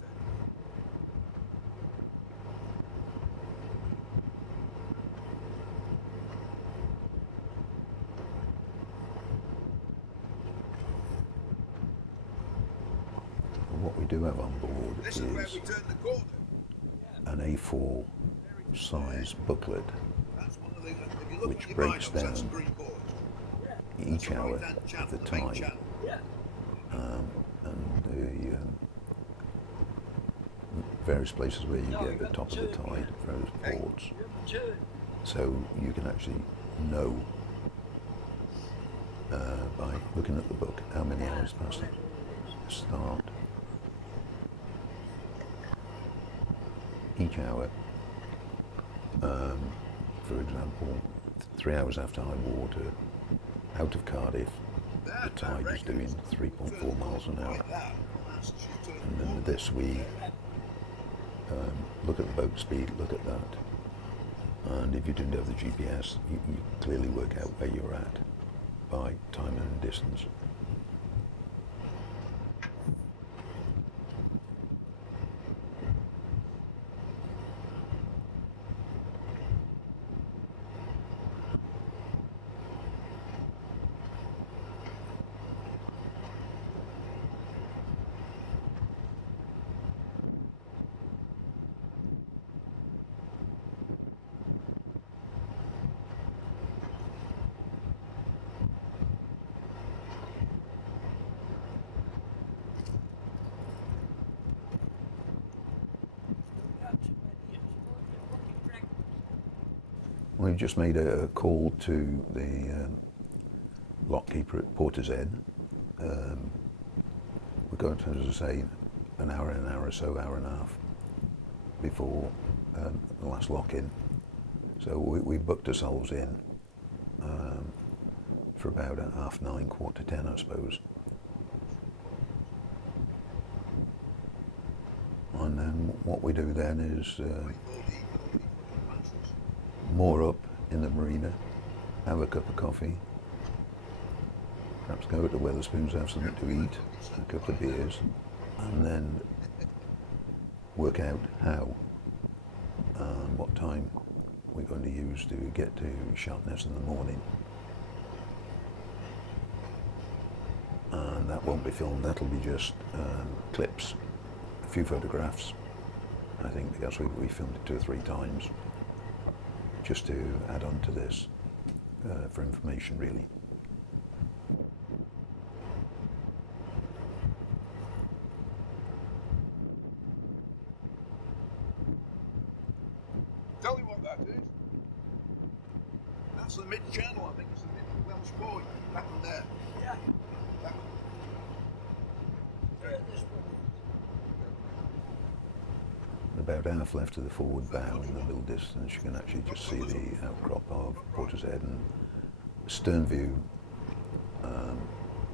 And what we do have on board This is where is we turn the corner. an A4 size booklet That's one of the, if you look which at your breaks binocs, that's down green board. each That's the hour right-hand of channel, the main tide channel. Yeah. and the various places where you No, get you the have top to of the turn, tide, various Hey. ports, You have to turn. so you can actually know by looking at the book how many hours past the start. Each hour, for example, 3 hours after high water, out of Cardiff, the tide is doing 3.4 miles an hour. Like that. That's just turn And the then corner. this we look at the boat speed, look at that, and if you didn't have the GPS, you clearly work out where you're at by time and distance. We've just made a call to the lockkeeper at Portishead. We're going to, as I say, an hour or so, hour and a half before the last lock-in. So we booked ourselves in for about 9:30, 9:45, I suppose. And then what we do then is moor up in the marina, have a cup of coffee, perhaps go to Wetherspoons, have something to eat, a couple of beers, and then work out how and what time we're going to use to get to Sharpness in the morning. And that won't be filmed, that'll be just clips, a few photographs, I think, because we filmed it 2 or 3 times, just to add on to this for information, really. Tell me what that is. That's the mid-channel, I think it's the mid-Welsh buoy. That one there. Yeah. That one. This one. About half left of the forward bow in the middle distance, you can actually just see the outcrop of Portishead, and stern view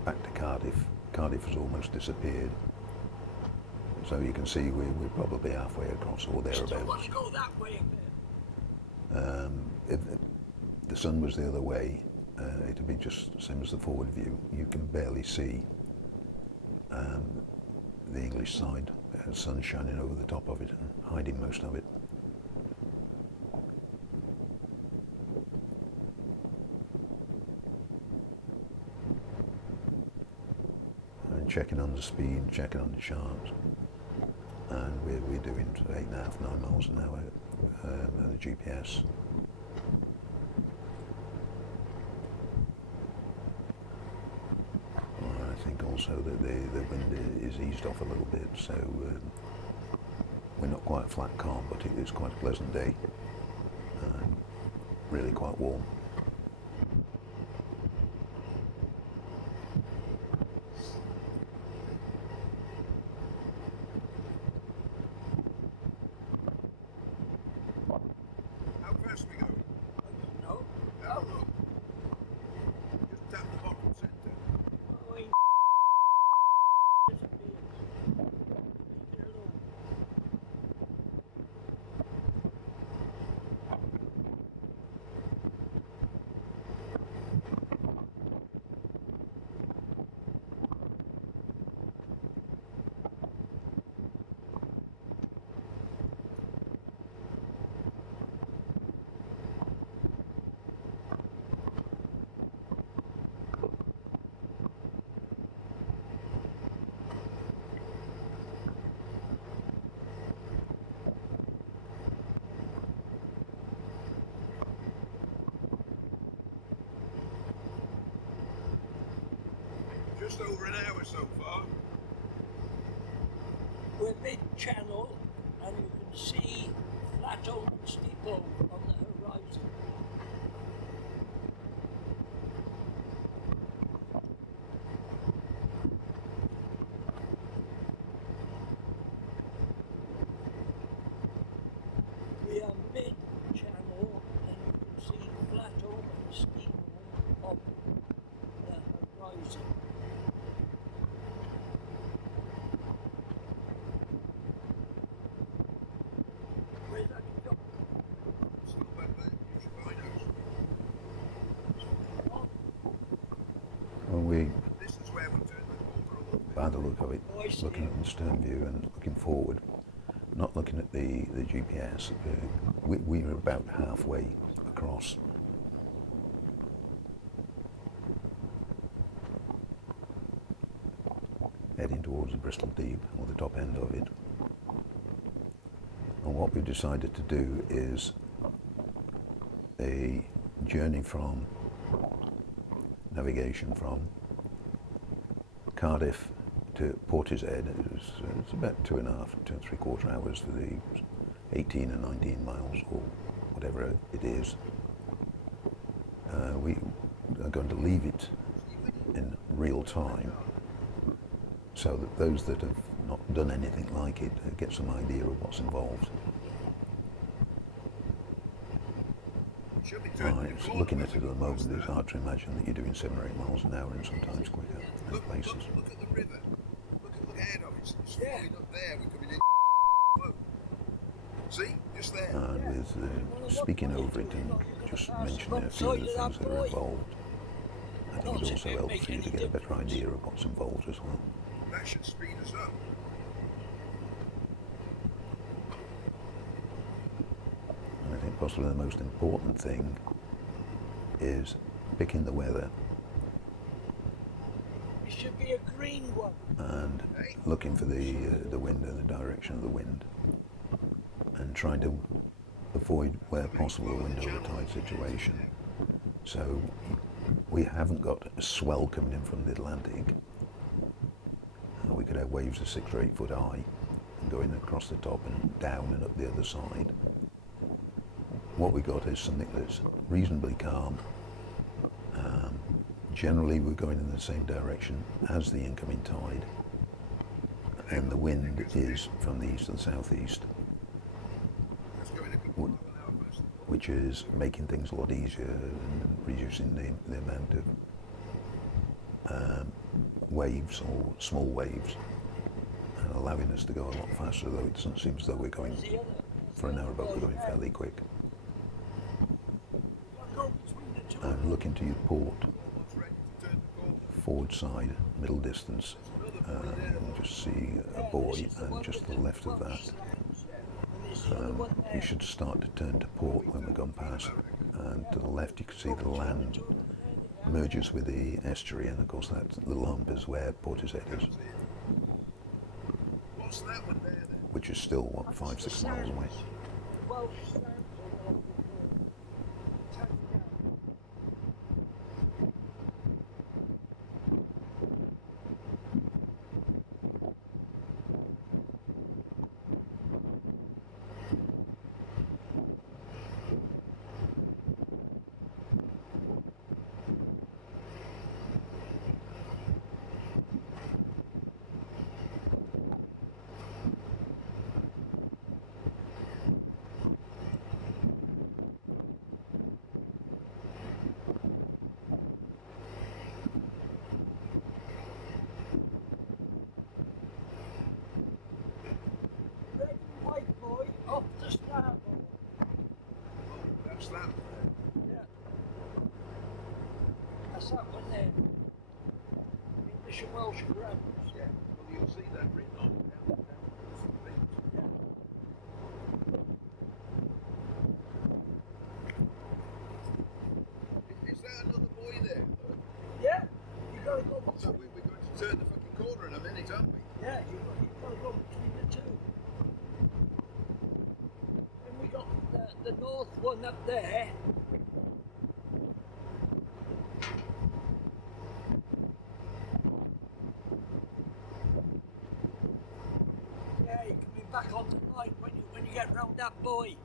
back to Cardiff. Cardiff has almost disappeared, so you can see we're probably halfway across or Still want thereabouts. to go that way. If the sun was the other way, it'd be just the same as the forward view. You can barely see the English side. The sun shining over the top of it and hiding most of it. And checking on the speed, checking on the charts, and we're doing 8.5, 9 miles an hour on the GPS. I think also that the wind is eased off a little bit, so we're not quite flat calm, but it is quite a pleasant day, really quite warm. How fast are we going? No. Have a look. Just tap the bottom centre. Oh, he disappears. Leave it alone. Just over an hour so far. We're mid-channel and you can see Flatholm and Steeple on the horizon. We are mid-channel and you can see Flatholm and Steeple on the horizon. Where's that shop? Still back there. Use your binos. Well, we, This is where we turn the corner a little bit. by the look of it, Oh, I see. looking at the stern view and looking forward, not looking at the GPS, we were about halfway across. Heading towards the Bristol Deep, or the top end of it. And what we've decided to do is a journey from navigation from Cardiff to Portishead. It's about 2.5 hours for the 18 and 19 miles or whatever it is. We are going to leave it in real time so that those that have not done anything like it get some idea of what's involved. Should be turning Right, the corner looking when at we it at the go moment, past it's that. hard to imagine that you're doing 7 or 8 miles an hour and sometimes quicker in Look, places. look at the river. Look ahead of it. It's Yeah. flowing up there. We're coming in. Whoa. See? Just there. And with speaking over it and just mentioning a few of the things that are involved, I think it also helps for you to get a better idea of what's involved as well. That should speed us up. And I think possibly the most important thing is picking the weather It should be a green one. and looking for the wind and the direction of the wind, and trying to avoid where possible a wind over tide situation. So we haven't got a swell coming in from the Atlantic. We could have waves of 6 or 8 foot high and going across the top and down and up the other side. What we got is something that's reasonably calm. Generally we're going in the same direction as the incoming tide, and the wind is from the east and southeast, Let's go in a couple of an hour first. which is making things a lot easier and reducing the amount of waves or small waves, and allowing us to go a lot faster, though it doesn't seem as though we're going, The other. for a narrowboat, we're going fairly quick. Go between the two. And looking to your port, Almost ready to turn the corner. forward side, middle distance, you can just see a buoy, and just to the left of that, you should start to turn to port when we've gone past, and to the left you can see the land merges with the estuary, and of course that little hump is where Portishead is, What's that one there then? which is still, what, 5-6 miles away. Well, red and white boy off the starboard. That's that. Yeah. That's that one there. English and Welsh grounds. Yeah. Well, you'll see that written on it down the beach. Yeah. Is that another buoy there? Look. Yeah. You gotta go So between. we're going to turn the fucking corner in a minute, aren't we? Yeah, you gotta go between the two. And we got the north one up there. back on the line when you get round that buoy.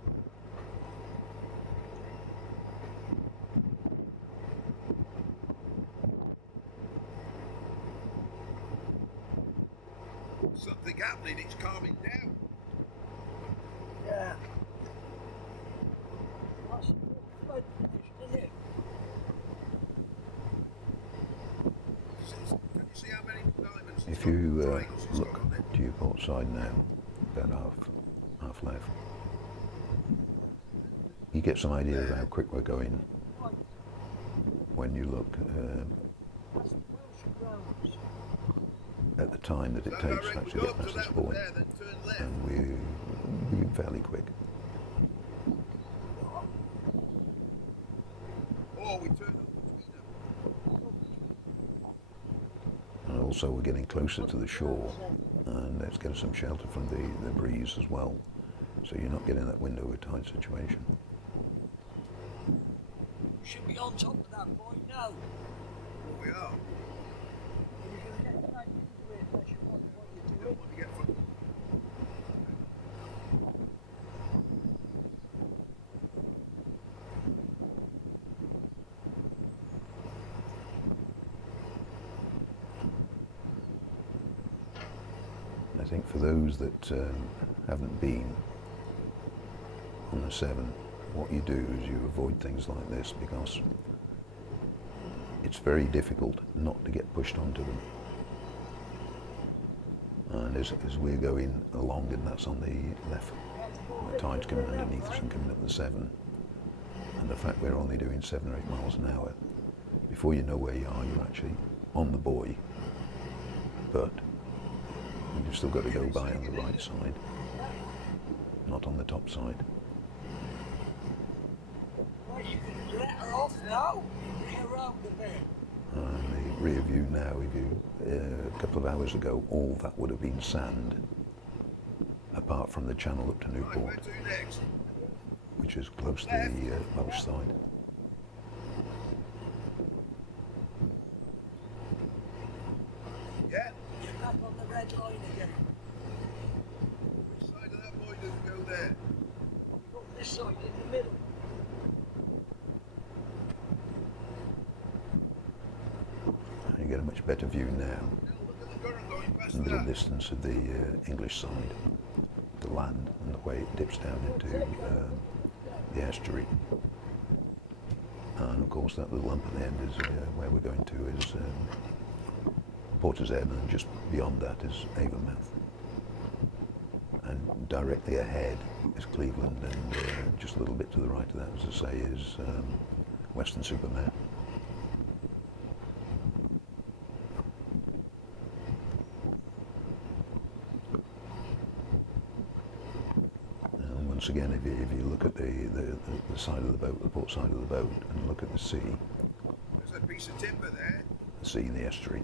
Something happening, it's calming down. Yeah. That's a flood finished, isn't it? Can you see how many diamonds? If you look to your port side now, about half left, you get some idea of how quick we're going when you look at the time that it takes to actually get past this buoy, and we're moving fairly quick. Oh, we turned up between them. And also we're getting closer to the shore, and that's getting some shelter from the breeze as well, so you're not getting that window of tide situation. We should be on top of that buoy now. Well, we are. You're going to get dragged into it unless you want what you're We doing. don't want to get from. I think for those that haven't been on the Severn, what you do is you avoid things like this because it's very difficult not to get pushed onto them. And as we're going along, and that's on the left, the tide's coming underneath us and coming up the Severn, and the fact we're only doing 7 or 8 miles an hour, before you know where you are, you're actually on the buoy, but you've still got to go by on the right side, not on the top side. Well, you can let her off now. Bring her round a bit. And the rear view now, if you, a couple of hours ago, all that would have been sand, apart from the channel up to Right, where Newport, to next? which is close to the Welsh side. Yeah? You're back on the red line again. Which side of that boy doesn't go there? You've got this side in the middle. You get a much better view now, Now look at the current going past in the that. distance of the English side, the land, and the way it dips down into the estuary. And of course that little lump at the end is where we're going to is Portishead, and just beyond that is Avonmouth. And directly ahead is Cleveland, and just a little bit to the right of that, as I say, is Weston-super-Mare. And once again, if you look at the side of the boat, the port side of the boat, and look at the sea, There's a piece of timber there. the sea and the estuary,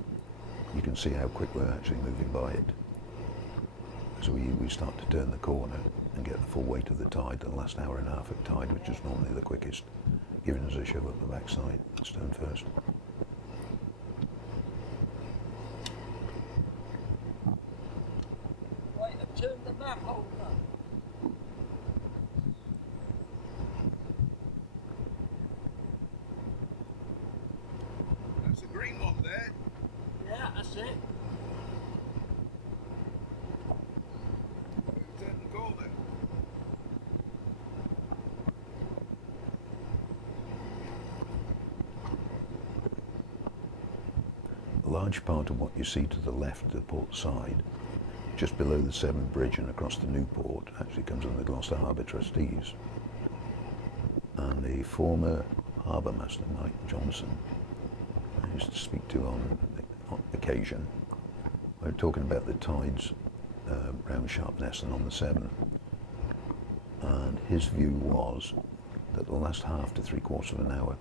you can see how quick we're actually moving by it. As we start to turn the corner and get the full weight of the tide, the last hour and a half of tide, which is normally the quickest, giving us a shove up the backside, stern first. Right, I've turned the map over. That's a green one there. Yeah, that's it. Turn the corner. A large part of what you see to the left of the port side, just below the Severn Bridge and across the Newport, actually comes under the Gloucester Harbour Trustees. And the former harbour master, Mike Johnson, I used to speak to on occasion. We were talking about the tides round Sharpness and on the Severn. And his view was that the last half to 3/4 of an hour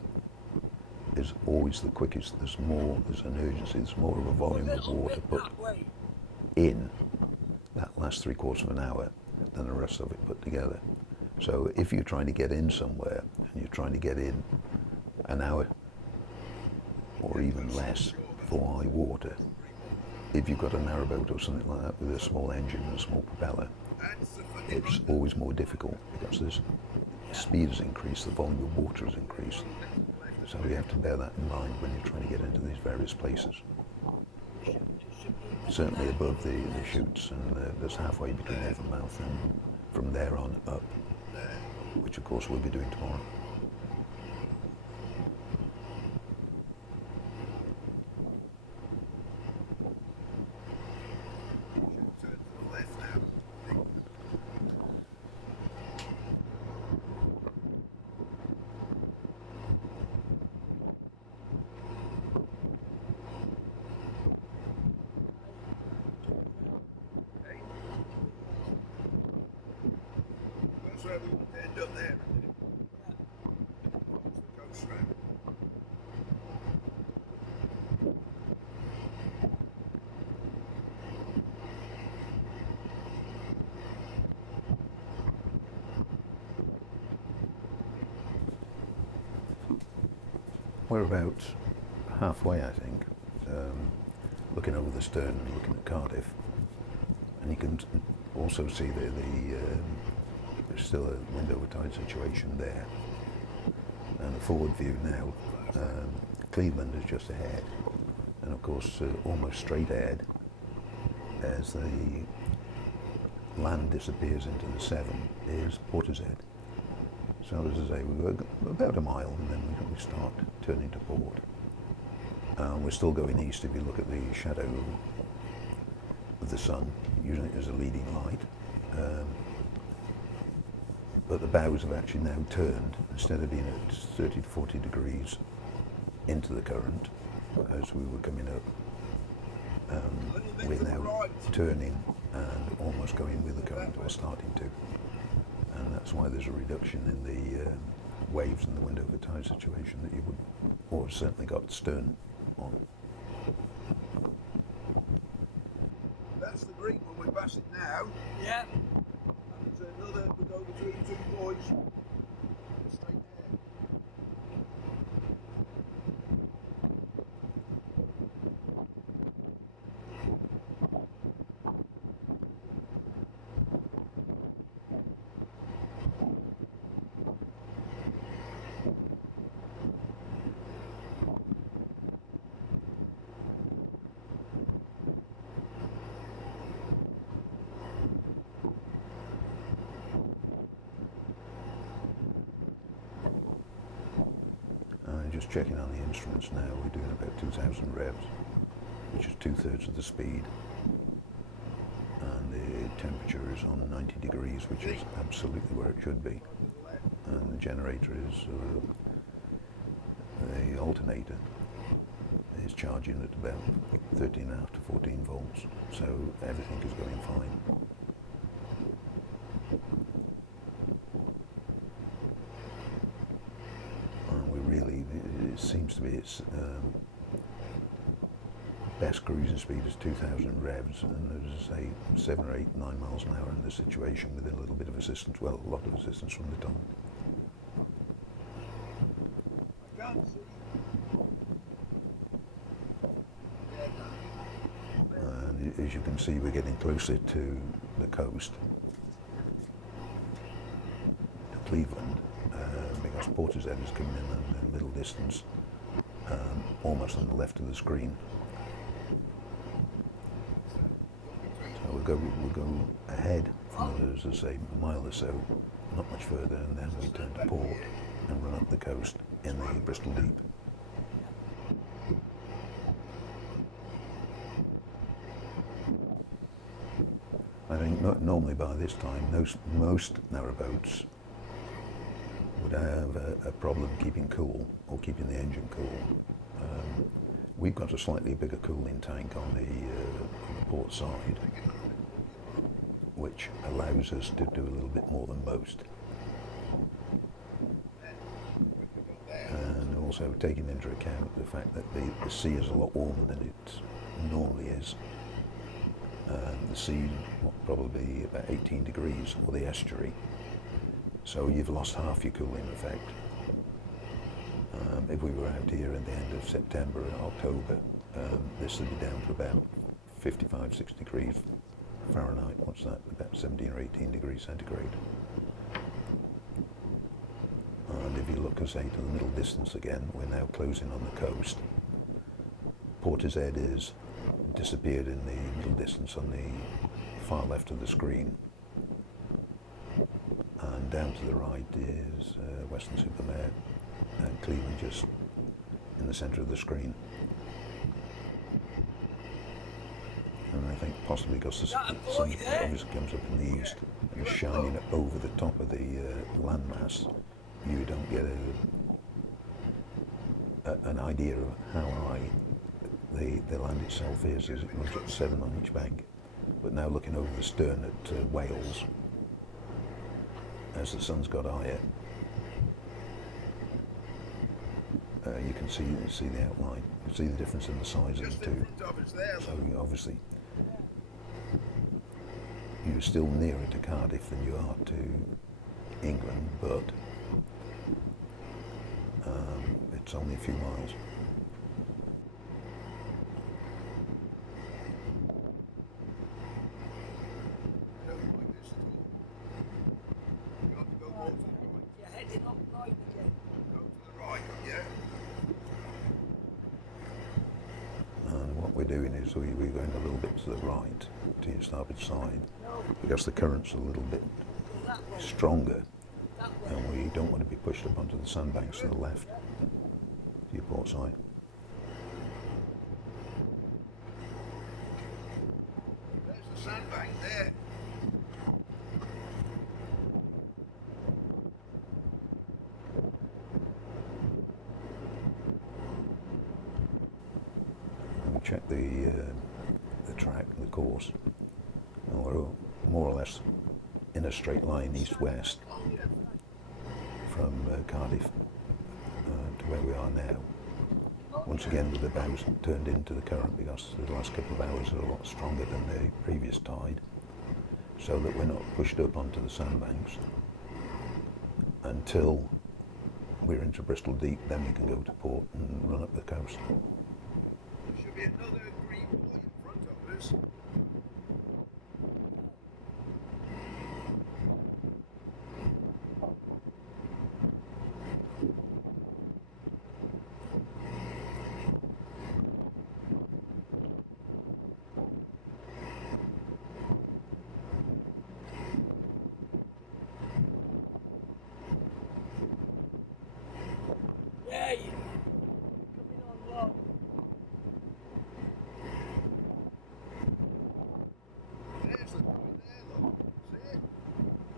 is always the quickest. There's an urgency, there's more of a volume of water put That way. in that last 3/4 of an hour than the rest of it put together. So if you're trying to get in somewhere and you're trying to get in an hour or even less before high water, if you've got a narrowboat or something like that with a small engine and a small propeller, it's always more difficult because the speed has increased, the volume of water has increased. So you have to bear that in mind when you're trying to get into these various places. Certainly above the chutes, and there's halfway between Avonmouth and from there on up, which of course we'll be doing tomorrow. End up there. The coast round. We're about halfway, I think, looking over the stern and looking at Cardiff, and you can also see there's still a wind over tide situation there, and a forward view now. Cleveland is just ahead, and of course almost straight ahead as the land disappears into the Severn is Portishead. So as I say, we go about a mile and then we start turning to port. We're still going east if you look at the shadow of the sun, using it as a leading light. But the bows have actually now turned, instead of being at 30 to 40 degrees into the current as we were coming up. We're now turning and almost going with the current, or starting to. And that's why there's a reduction in the waves and the wind over tide situation that you would, or certainly got stern on. That's the green one we're passing now. Yeah. And there's another, we go between two buoys. Straight there. Just checking on the instruments now, we're doing about 2,000 revs, which is 2/3 of the speed, and the temperature is on 90 degrees, which is absolutely where it should be, and the generator is, the alternator is charging at about 13.5 to 14 volts, so everything is going fine. It seems to be its best cruising speed is 2,000 revs, and as I say, 7 or 8, 9 miles an hour in this situation with a little bit of assistance, well, a lot of assistance from the Tom. I can't see. And as you can see, we're getting closer to the coast, to Cleveland, because Portishead is coming in a little distance, almost on the left of the screen. So we'll go ahead from, as I say, a mile or so, not much further, and then we turn to port and run up the coast in the Bristol Deep. I think normally by this time, most narrowboats would have a problem keeping cool, or keeping the engine cool. We've got a slightly bigger cooling tank on the port side, which allows us to do a little bit more than most. And also taking into account the fact that the sea is a lot warmer than it normally is. The sea, probably about 18 degrees, or the estuary. So you've lost half your cooling effect. If we were out here at the end of September and October, this would be down to about 55, 60 degrees Fahrenheit. What's that? About 17 or 18 degrees centigrade. And if you look, as I say, to the middle distance again, we're now closing on the coast. Portishead is disappeared in the middle distance on the far left of the screen. And down to the right is Weston-super-Mare and Cleveland just in the centre of the screen. And I think possibly because the sun obviously comes up in the east and is shining over the top of the landmass, you don't get an idea of how high the land itself is as it runs up Severn on each bank. But now looking over the stern at Wales, as the sun's got higher, you can see the outline. You can see the difference in the size of the two. So obviously, you're still nearer to Cardiff than you are to England, but it's only a few miles. You're heading up right again. Go to the right, yeah. And what we're doing is we're going a little bit to the right, to your starboard side, because the current's a little bit stronger, and we don't want to be pushed up onto the sandbanks to the left, to your port side. There's the sandbank there. And we check the track, the course, and we're more or less in a straight line east-west from Cardiff to where we are now. Once again with the bows turned into the current, because the last couple of hours are a lot stronger than the previous tide, so that we're not pushed up onto the sandbanks until we're into Bristol Deep. Then we can go to port and run up the coast. There should be another green buoy in front of us. Yeah, you're coming on low. There's the buoy there, look. See it?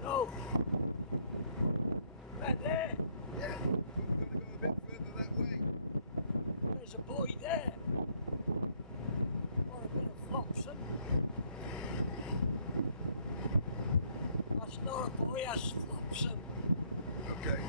No. Right there. Yeah. We've got to go a bit further that way. There's a buoy there. Or a bit of flopson. That's not a buoy, that's flopson. Okay.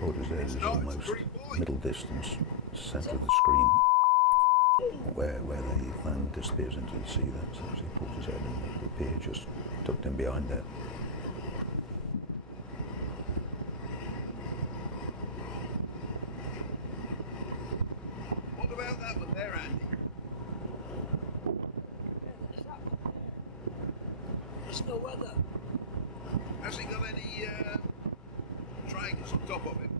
Portishead is It's almost green buoy. middle distance, centre of the screen, where the land disappears into the sea. That's actually Portishead, and the pier just tucked in behind there. What about that one there, Andy? Yeah, there's that one there. There's no weather. Has it got any triangles on top of it?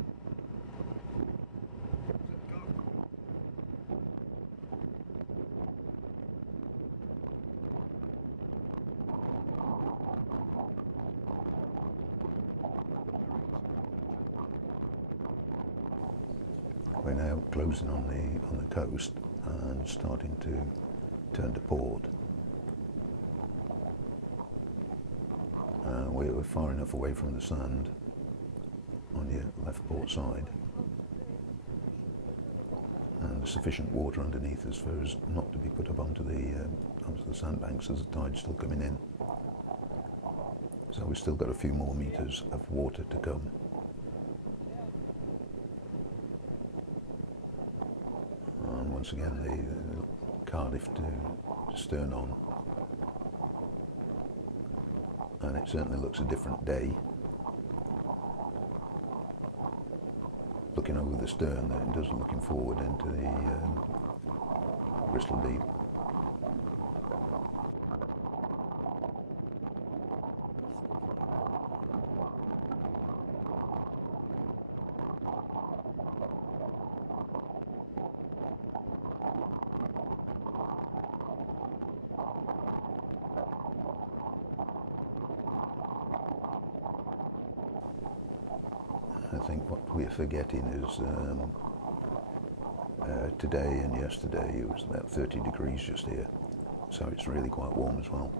Is it a carpet? We're now closing on the coast and starting to turn to port. We're far enough away from the sand on your left port side, and there's sufficient water underneath us for us not to be put up onto the sandbanks as the tide's still coming in. So we've still got a few more metres of water to come. once again the Cardiff to stern on, and it certainly looks a different day looking over the stern than it does looking forward into the Bristol Deep. I think what we're forgetting is today and yesterday it was about 30 degrees just here, so it's really quite warm as well.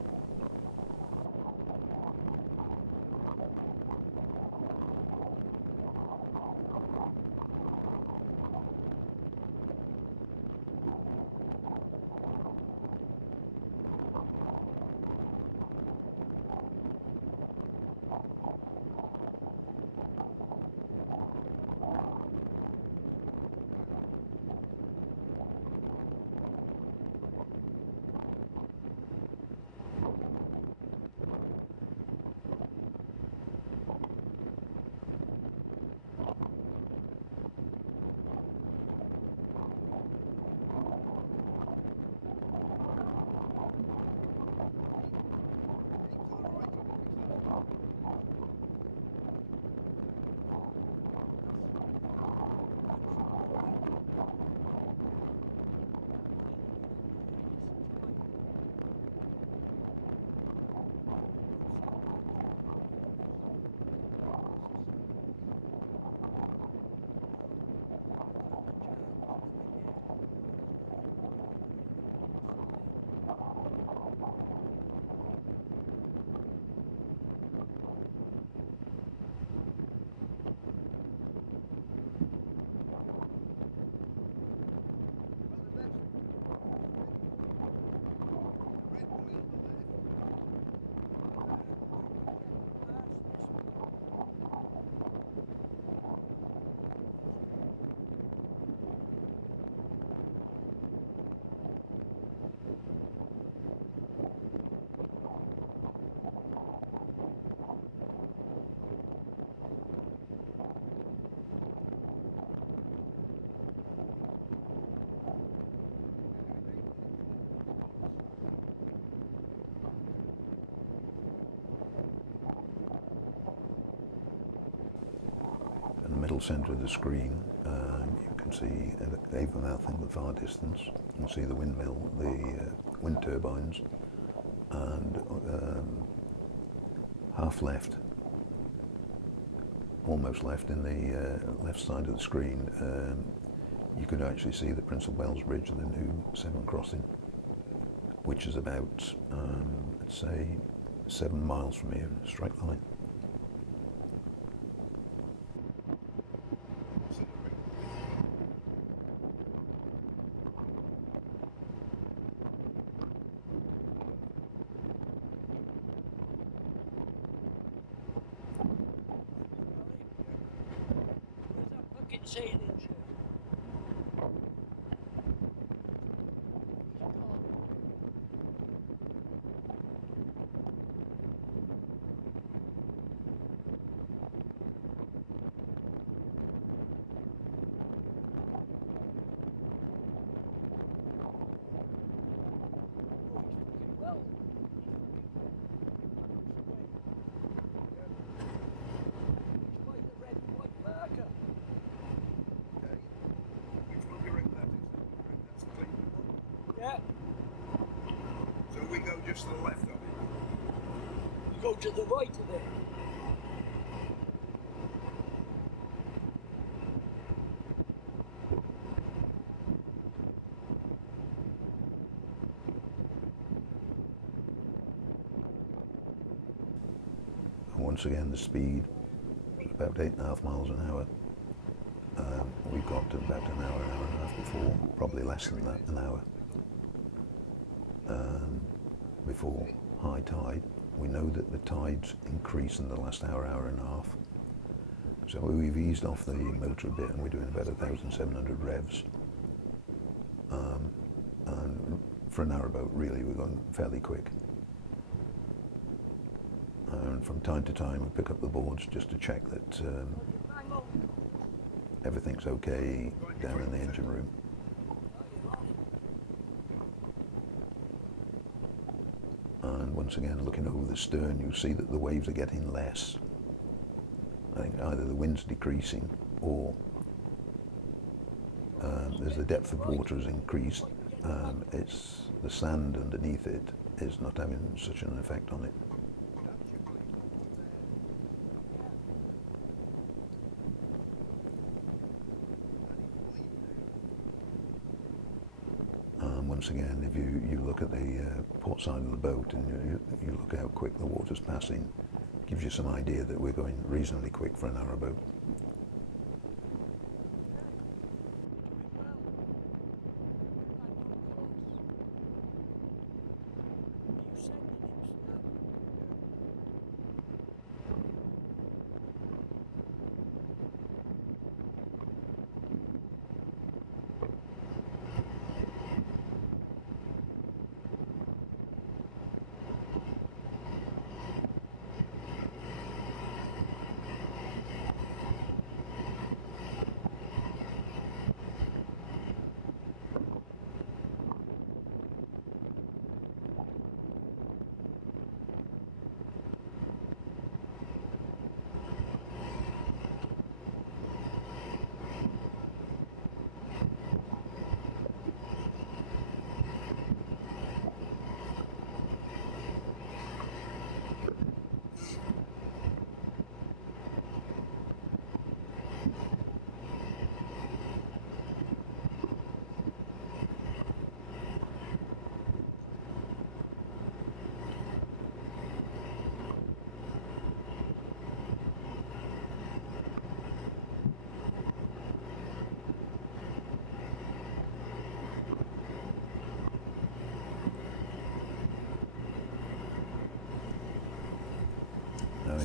Middle centre of the screen, you can see Avonmouth in the far distance. You can see the windmill, the wind turbines, and half left, almost left in the left side of the screen, you could actually see the Prince of Wales Bridge, the new Severn crossing, which is about, let's say, 7 miles from here, straight line. Sailing ship. Well, it's like the red and white marker. Yeah. So we go just to the left of it? You go to the right of it. And once again, the speed is about 8.5 miles an hour. We got to about an hour and a half before, probably less than that, an hour. Before high tide. We know that the tides increase in the last hour, hour and a half. So we've eased off the motor a bit and we're doing about 1,700 revs. And for a narrowboat, really, we're going fairly quick. And from time to time, we pick up the boards just to check that everything's okay down in the engine room. And once again, looking over the stern, you see that the waves are getting less. I think either the wind's decreasing or as the depth of water has increased, it's the sand underneath it is not having such an effect on it. Once again, if you look at the port side of the boat and you look how quick the water's passing, it gives you some idea that we're going reasonably quick for a narrowboat.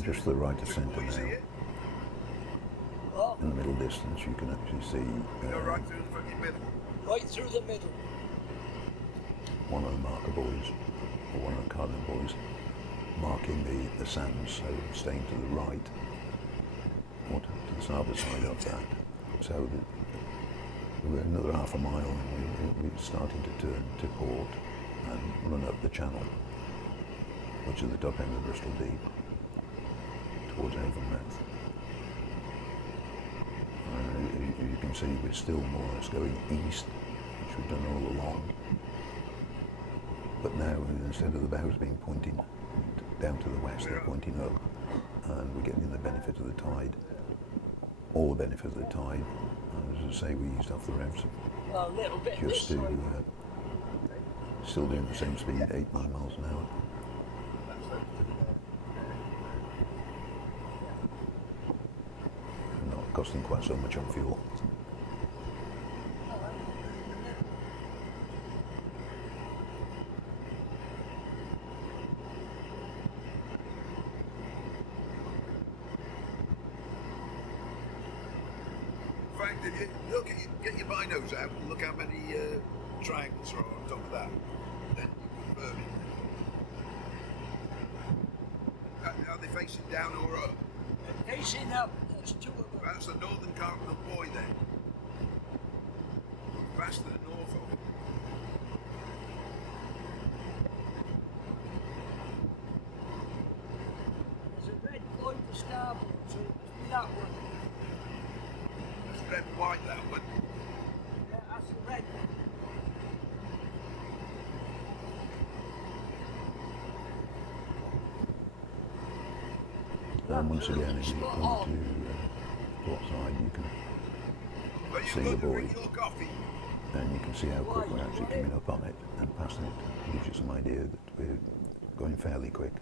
Just to the right of centre now, in the middle distance, you can actually see right through the fucking middle. Right through the middle. one of the marker boys, or one of the Cardiff boys, marking the sands, so staying to the right, or to the starboard side of that. So we're another half a mile and we're starting to turn to port and run up the channel, which is the top end of Bristol Deep, towards Avonmouth. You can see we're still more or less going east, which we've done all along. But now, instead of the bows being pointing down to the west, they're pointing up, and we're getting the benefit of the tide, all the benefit of the tide. And as I say, we eased off the revs A little bit just to still doing the same speed, 8-9 miles an hour. Not costing quite so much on fuel. In fact, if you look at get your binos out and look how many triangles are on top of that, then you confirm it. Are they facing down or up? Facing up, there's two of them. That's the northern cardinal buoy then. That's to the north of it. There's a red buoy to starboard, so it must be that one. That's red and white, that one. Yeah, that's the red one. And once again, if you come to port side, you can But see you've the got to buoy, drink your coffee. and you can see how quick we're actually coming up on it and passing it. It gives you some idea that we're going fairly quick.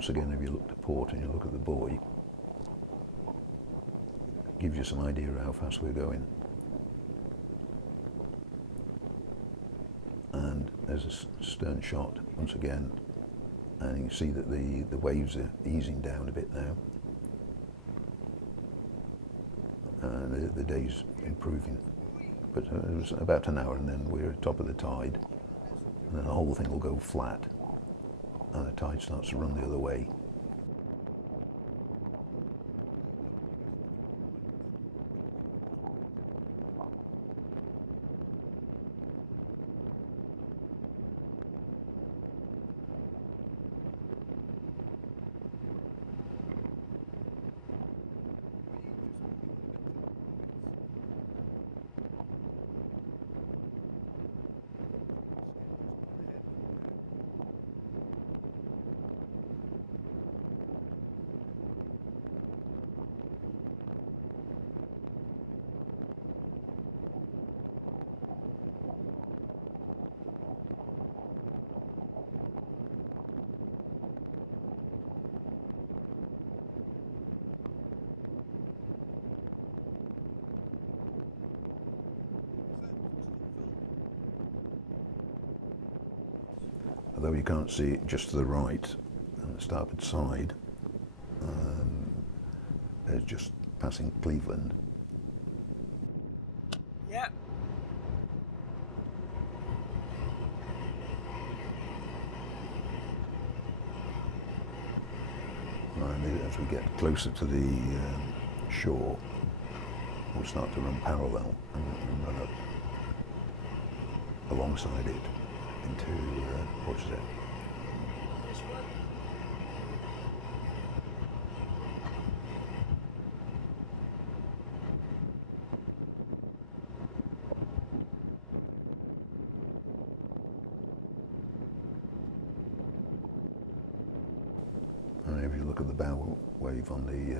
once again, if you look to port and you look at the buoy, it gives you some idea of how fast we're going. And there's a stern shot once again, and you can see that the waves are easing down a bit now, and the day's improving. But it was about an hour, and then we're at top of the tide, and then the whole thing will go flat, and the tide starts to run the other way. Although you can't see it just to the right, on the starboard side, it's just passing Cleveland. Yeah. And as we get closer to the shore, we'll start to run parallel and run up alongside it into Portishead. This one. And if you look at the bow wave on the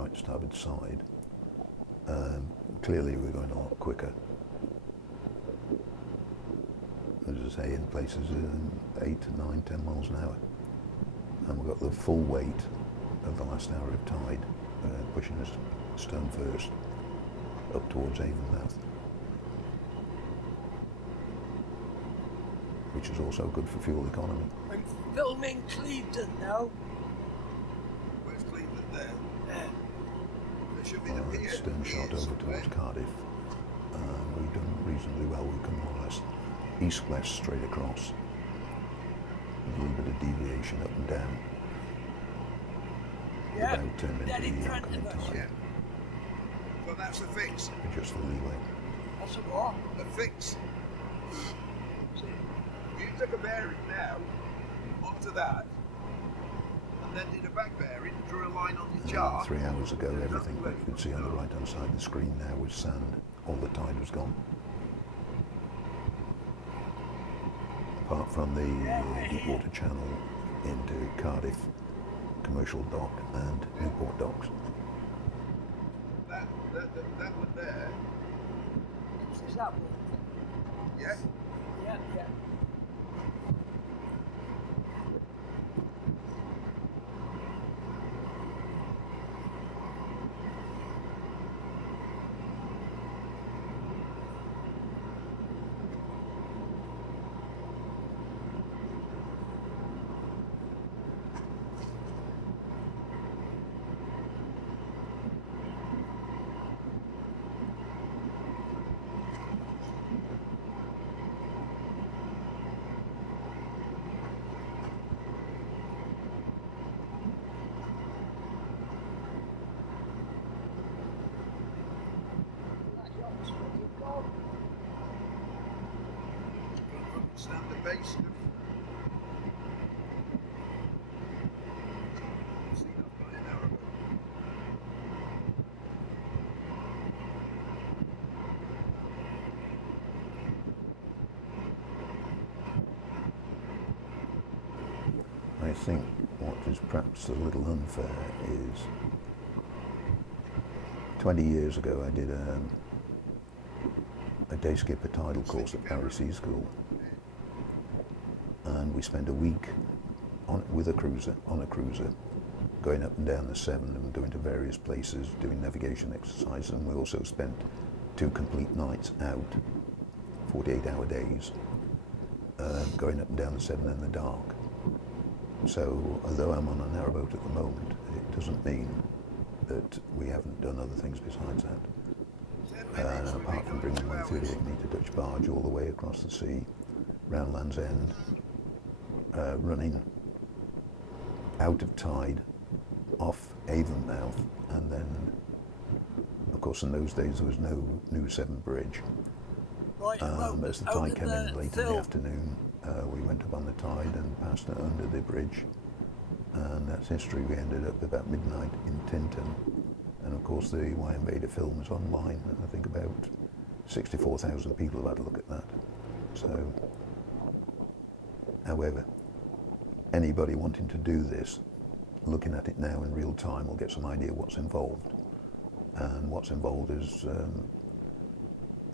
right starboard side, clearly we're going a lot quicker. As I say, in places 8 to 9, 10 miles an hour. And we've got the full weight of the last hour of tide pushing us stern first up towards Avonmouth, which is also good for fuel economy. I'm filming Cleveland now. Where's Cleveland there? Yeah. There should be the pier. Stern shot over towards Cardiff. We've done reasonably well. We've come more or less east-west straight across, with a little bit of deviation up and down, Yeah. without turning Dead in into the front oncoming of us. tide, Yeah. So that's the fix. just for leeway. That's a what? The fix. You took a bearing now onto that, and then did a back bearing, drew a line on your chart. 3 hours ago, everything that you could see on the right-hand side of the screen now was sand. All the tide was gone. Apart from the deep-water channel into Cardiff Commercial Dock and Newport Docks. That one there, Is that one? yeah? Yeah, yeah. Stand the base. See, I've got an narrowboat. I think what is perhaps a little unfair is 20 years ago I did a day skipper tidal course at Paris Sea School, and we spent a week with a cruiser, on a cruiser, going up and down the Severn and going to various places, doing navigation exercises, and we also spent 2 complete nights out, 48-hour days, going up and down the Severn in the dark. So although I'm on a narrowboat at the moment, it doesn't mean that we haven't done other things besides that. Apart from bringing my 38-metre Dutch barge all the way across the sea, round Land's End, running out of tide, off Avonmouth, and then, of course, in those days there was no new Severn Bridge. Right, As the tide came in late in the afternoon, we went up on the tide and passed under the bridge, and that's history. We ended up about midnight in Tinton, and of course the Wye Invader film is online, and I think about 64,000 people have had a look at that. So, however, anybody wanting to do this, looking at it now in real time, will get some idea what's involved. And what's involved is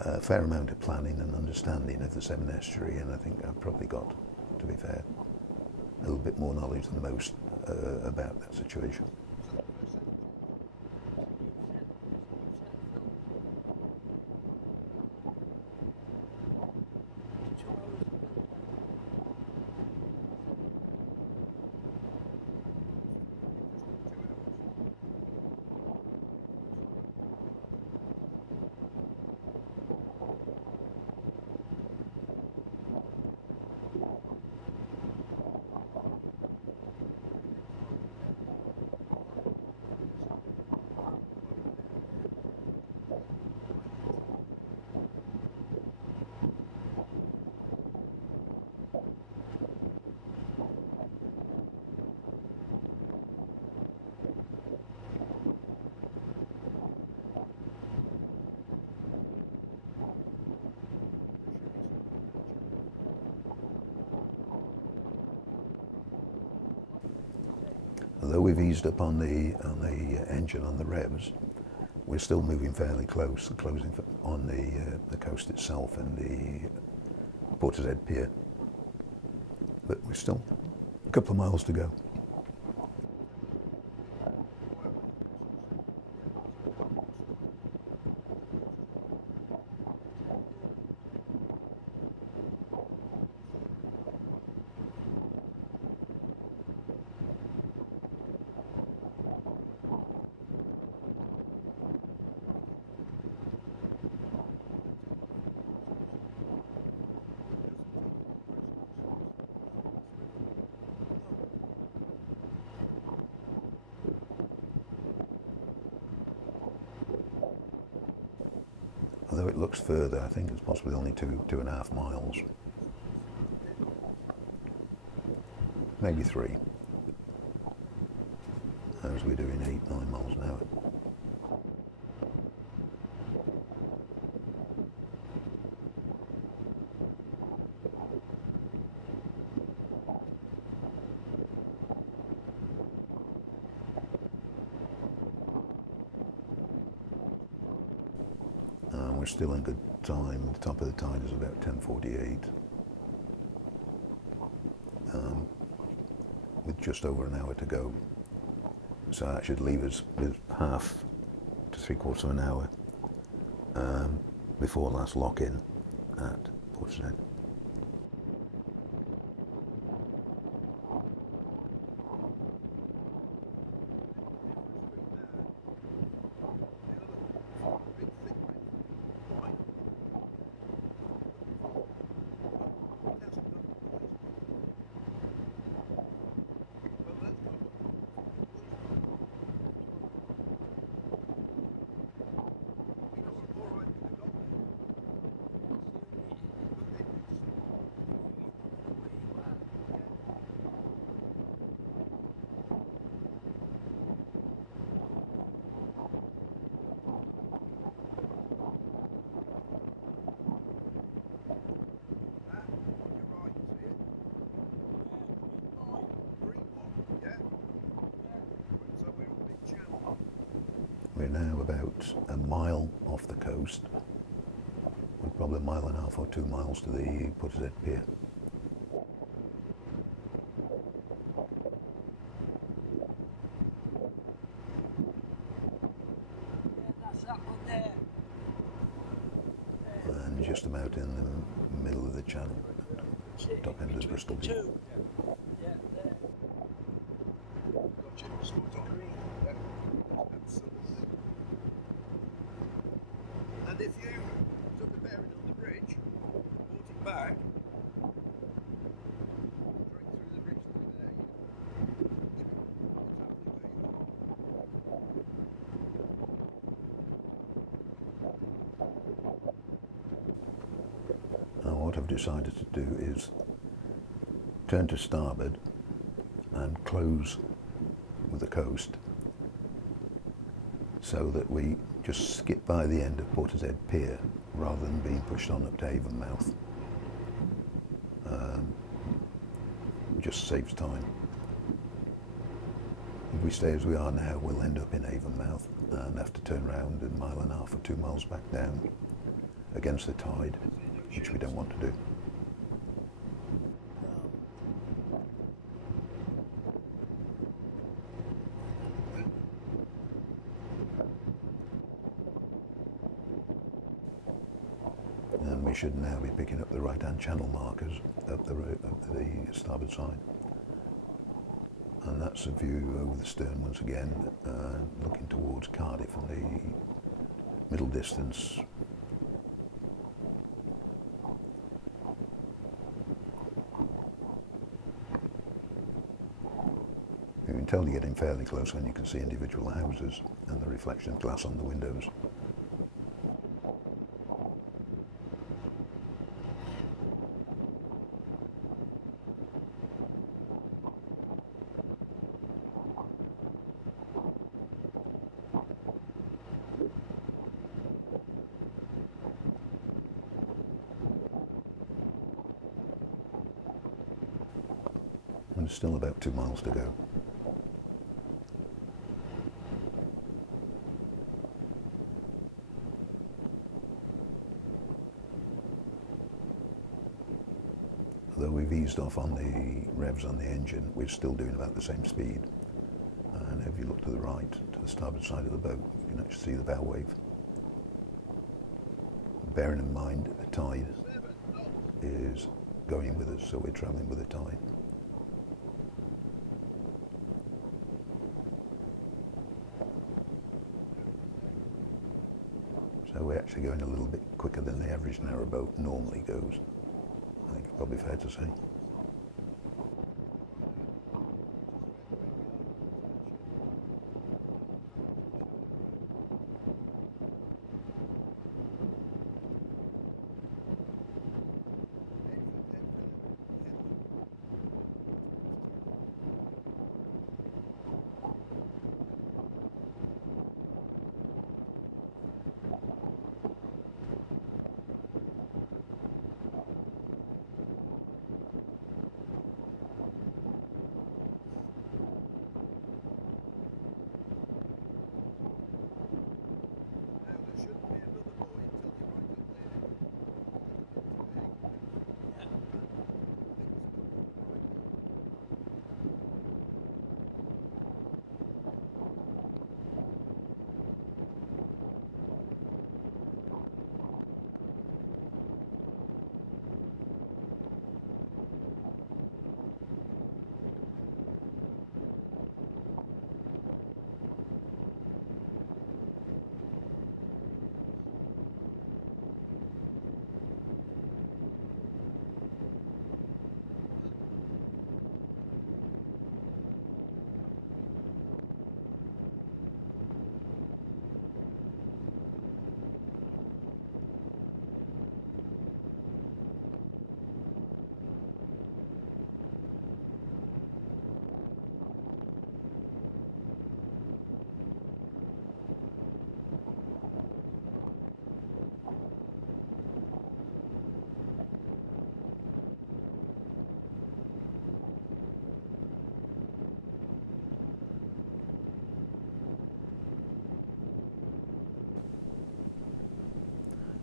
a fair amount of planning and understanding of the Severn Estuary, and I think I've probably got, to be fair, a little bit more knowledge than most about that situation. Although we've eased up on the engine, on the revs, we're still moving fairly close, closing on the coast itself and the Portishead pier. But we're still a couple of miles to go. Although it looks further, I think it's possibly only 2.5 miles. Maybe 3. As we're doing 8-9 miles an hour. We're still in good time. The top of the tide is about 10:48, with just over an hour to go. So that should leave us with half to 3/4 of an hour before last lock-in at Portishead. We're now about a mile off the coast, with probably 1.5 or 2 miles to the Portishead pier. them out in the middle of the channel, top end of the Bristol Beach. Two. Yeah, there. Gotcha. Spot on. Green. Yeah, absolutely. And if you took a bearing on the bridge, brought it back, straight through the bridge through there, exactly where you are. Now what I've decided to do is turn to starboard and close with the coast so that we just skip by the end of Portishead Pier rather than being pushed on up to Avonmouth. It just saves time. If we stay as we are now, we'll end up in Avonmouth and have to turn around a mile and a half or 2 miles back down against the tide, which we don't want to do. And we should now be picking up the right-hand channel markers up the starboard side. And that's a view over the stern once again, looking towards Cardiff and the middle distance. You can tell you're getting fairly close when you can see individual houses and the reflection of glass on the windows. And there's still about 2 miles to go. Although we've eased off on the revs on the engine, we're still doing about the same speed. And if you look to the right, to the starboard side of the boat, you can actually see the bow wave. Bearing in mind the tide is going with us, so we're travelling with the tide. So we're actually going a little bit quicker than the average narrowboat normally goes. I think it's probably fair to say.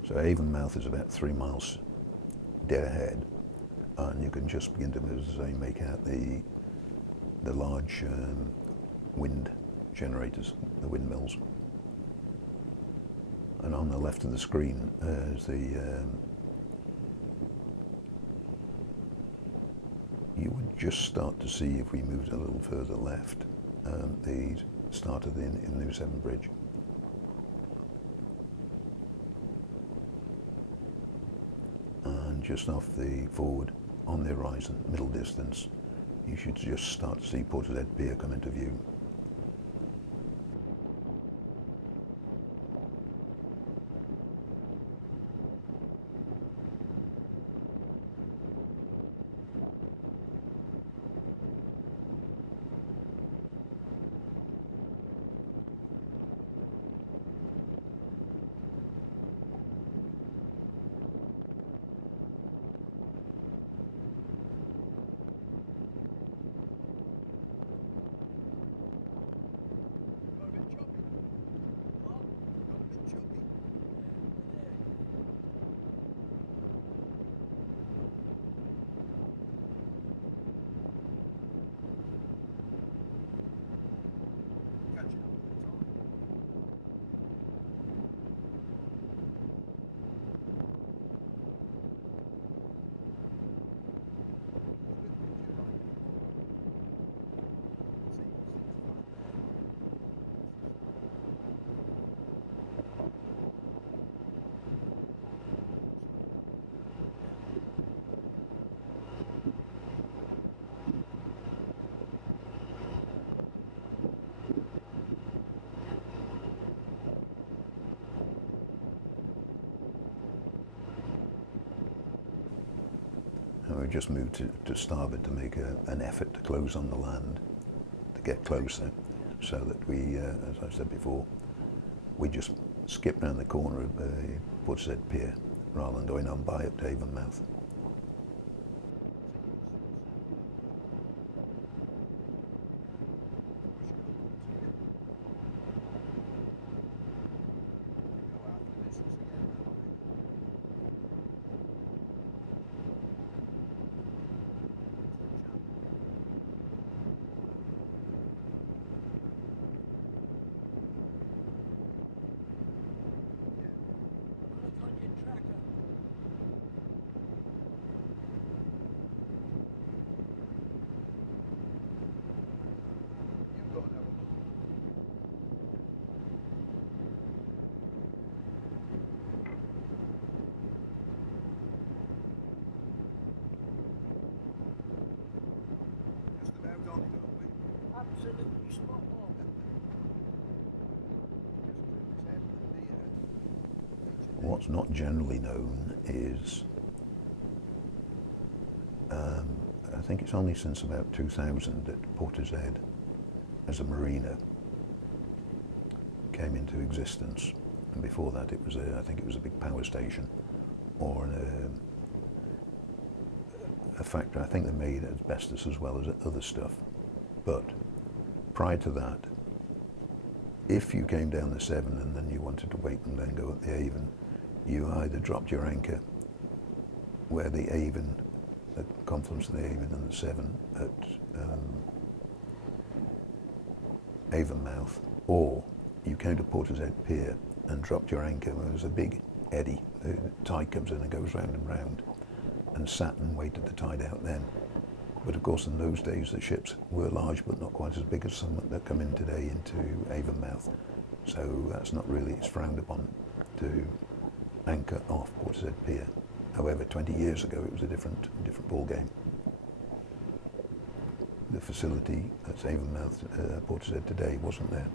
So Avonmouth is about 3 miles dead ahead, and you can just begin to, as I say, make out the large wind generators, the windmills. And on the left of the screen is the just start to see, if we moved a little further left, the start of the New Severn Bridge. And just off the forward, on the horizon, middle distance, you should just start to see Portishead Pier come into view. And we just moved to starboard to make an effort to close on the land, to get closer, so that we, as I said before, we just skip round the corner of the Portishead Pier rather than going on by up to Avonmouth. Look on your tracker. You've got another one. Just about on it, aren't we? Absolutely spot on. Just head the What's not generally known is, I think it's only since about 2000 that Portishead as a marina came into existence. And before that it was I think it was a big power station or a factory. I think they made asbestos as well as other stuff. But prior to that, if you came down the Severn and then you wanted to wait and then go up the Avon, you either dropped your anchor where the Avon, the confluence of the Avon and the Severn at Avonmouth, or you came to Portishead Pier and dropped your anchor where there's a big eddy, the tide comes in and goes round and round, and sat and waited the tide out then. But of course in those days the ships were large but not quite as big as some that come in today into Avonmouth. So that's not really, it's frowned upon to anchor off Portishead Pier. However, 20 years ago it was a different ball game. The facility at Avonmouth, Portishead today wasn't there.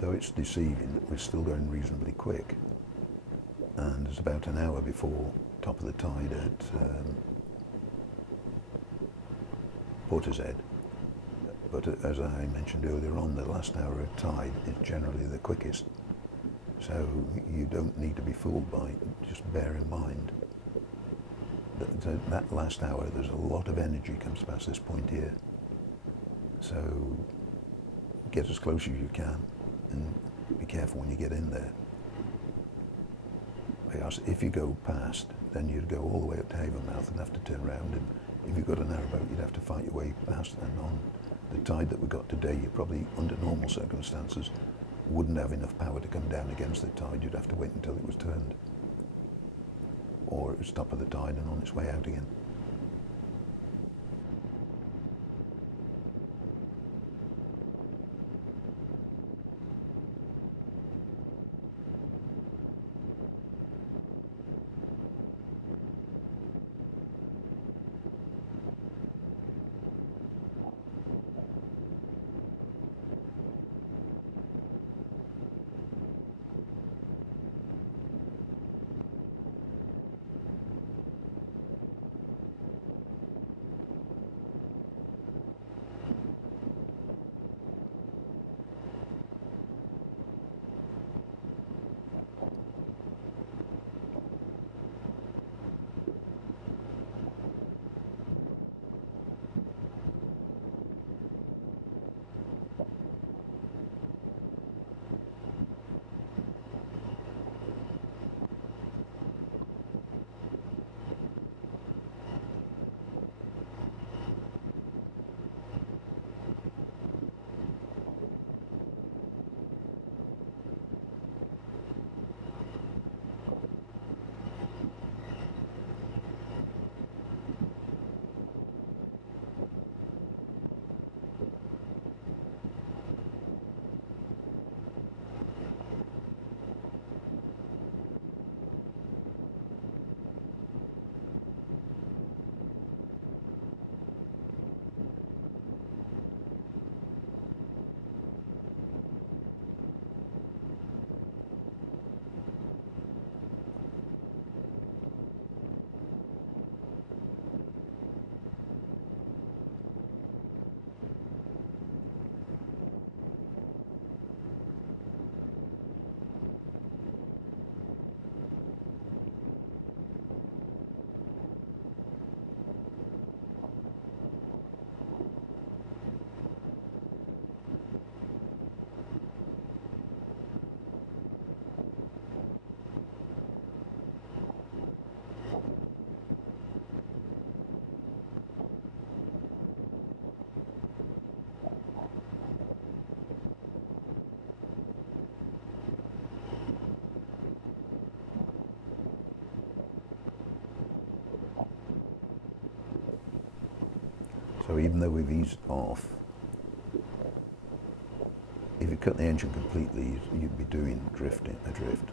Though it's deceiving that we're still going reasonably quick, and it's about an hour before top of the tide at Portishead. But as I mentioned earlier on, the last hour of tide is generally the quickest, so you don't need to be fooled by it. Just bear in mind that last hour, there's a lot of energy comes past this point here. So get as close as you can and be careful when you get in there. Because if you go past, then you'd go all the way up to Havenmouth and have to turn around, and if you've got a narrowboat, you'd have to fight your way past, and on the tide that we got today, you probably, under normal circumstances, wouldn't have enough power to come down against the tide. You'd have to wait until it was turned, or it was top of the tide and on its way out again. So even though we've eased off, if you cut the engine completely, you'd be doing adrift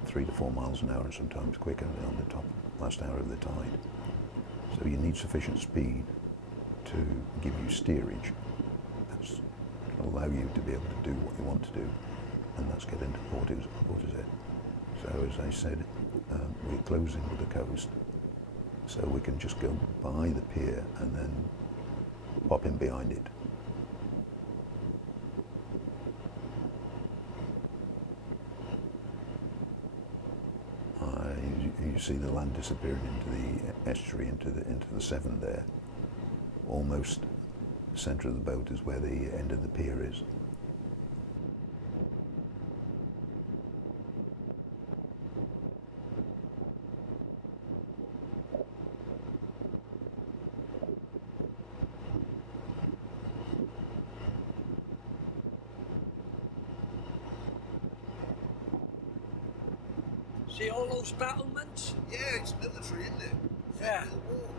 3 to 4 miles an hour, and sometimes quicker on the top last hour of the tide. So you need sufficient speed to give you steerage. That's to allow you to be able to do what you want to do, and that's get into Portishead. So as I said, we're closing with the coast, so we can just go by the pier and then pop in behind it. You see the land disappearing into the estuary, into the Severn there. Almost the centre of the boat is where the end of the pier is. See all those battlements? Yeah, it's military, isn't it? Yeah. War.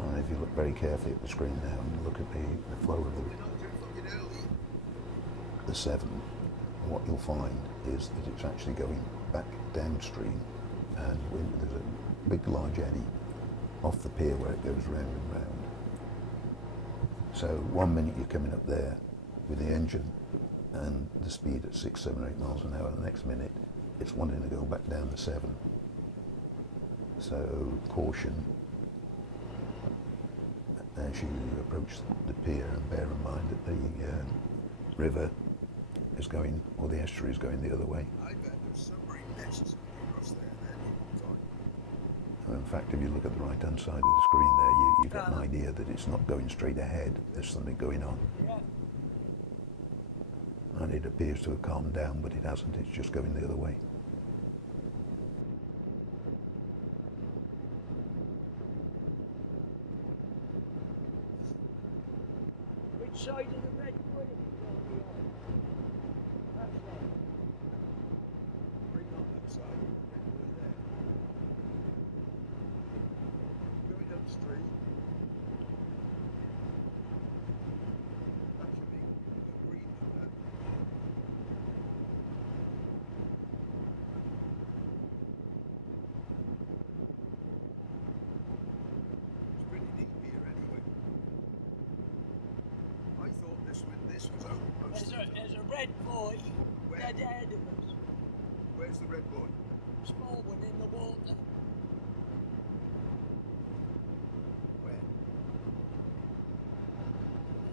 And if you look very carefully at the screen now and look at the flow of We're not too fucking early. the Severn, what you'll find is that it's actually going back downstream, and there's a big large eddy off the pier where it goes round and round. So 1 minute you're coming up there with the engine and the speed at 6, 7, 8 miles an hour, the next minute it's wanting to go back down the Severn. So caution as you approach the pier, and bear in mind that the river is going, or the estuary is going the other way. I bet there's submarine nests across there all the time. And in fact, if you look at the right-hand side of the screen there, you get an idea that it's not going straight ahead. There's something going on. Yeah. And it appears to have calmed down, but it hasn't. It's just going the other way. Which side of the red buoy are you going to be on? That side. Bring on that side, red buoy there. Going upstream. That should be the green one, that. It's pretty deep here anyway. I thought this was open most of the time. There's a red buoy Where? dead ahead of us. Where's the red buoy? Small one in the water. Where?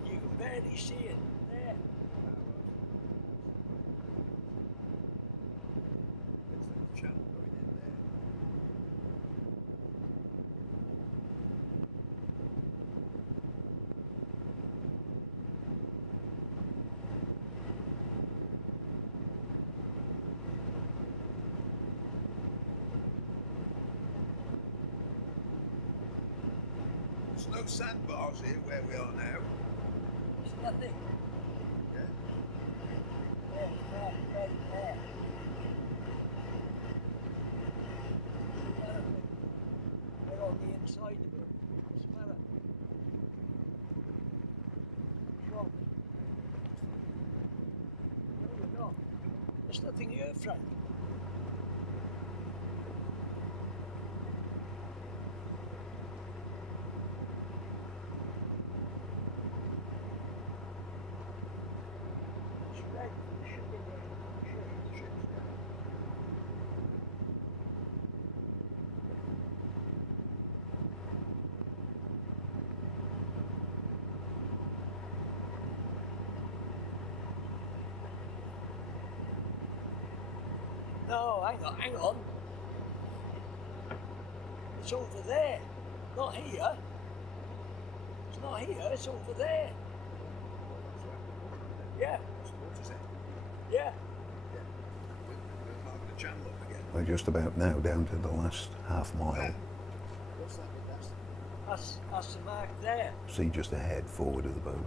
You can barely see it there. It's the channel going in there. There's no sandbars here where we are now. There's nothing. Yeah. There, right there. They're on the inside of it. Smell it. Shop. No, we're not. There's nothing here, Frank. It's red. It should be there. Should. No, hang on. It's over there. Not here. It's not here, it's over there. Yeah, What is it? yeah. Yeah. We're marking the channel up again. We're just about now down to the last half mile. What's that? That's the mark there. See just ahead, forward of the boat,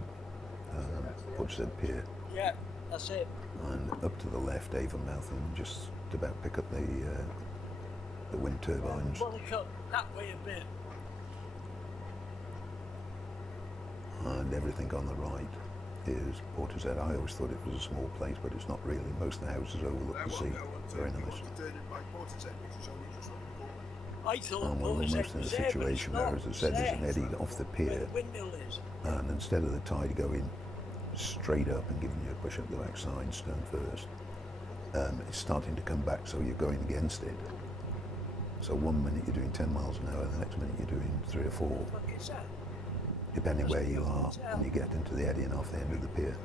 Portishead Pier, Yeah, that's it. and up to the left, Avonmouth, and just about pick up the wind turbines. Want to come that way a bit. And everything on the right is Portishead. I always thought it was a small place, but it's not really. Most of the houses overlook the sea. Very nice. To turn it by Portishead, which is only just around the corner. I thought And we're almost in a situation where, as I said, there's an eddy off the where pier, the windmill is. and instead of the tide going straight up and giving you a push up the backside, stern first, it's starting to come back, so you're going against it. So one minute you're doing 10 miles an hour, the next minute you're doing 3 or 4, What is that? depending where you are when you get into the eddy and off the end of the pier.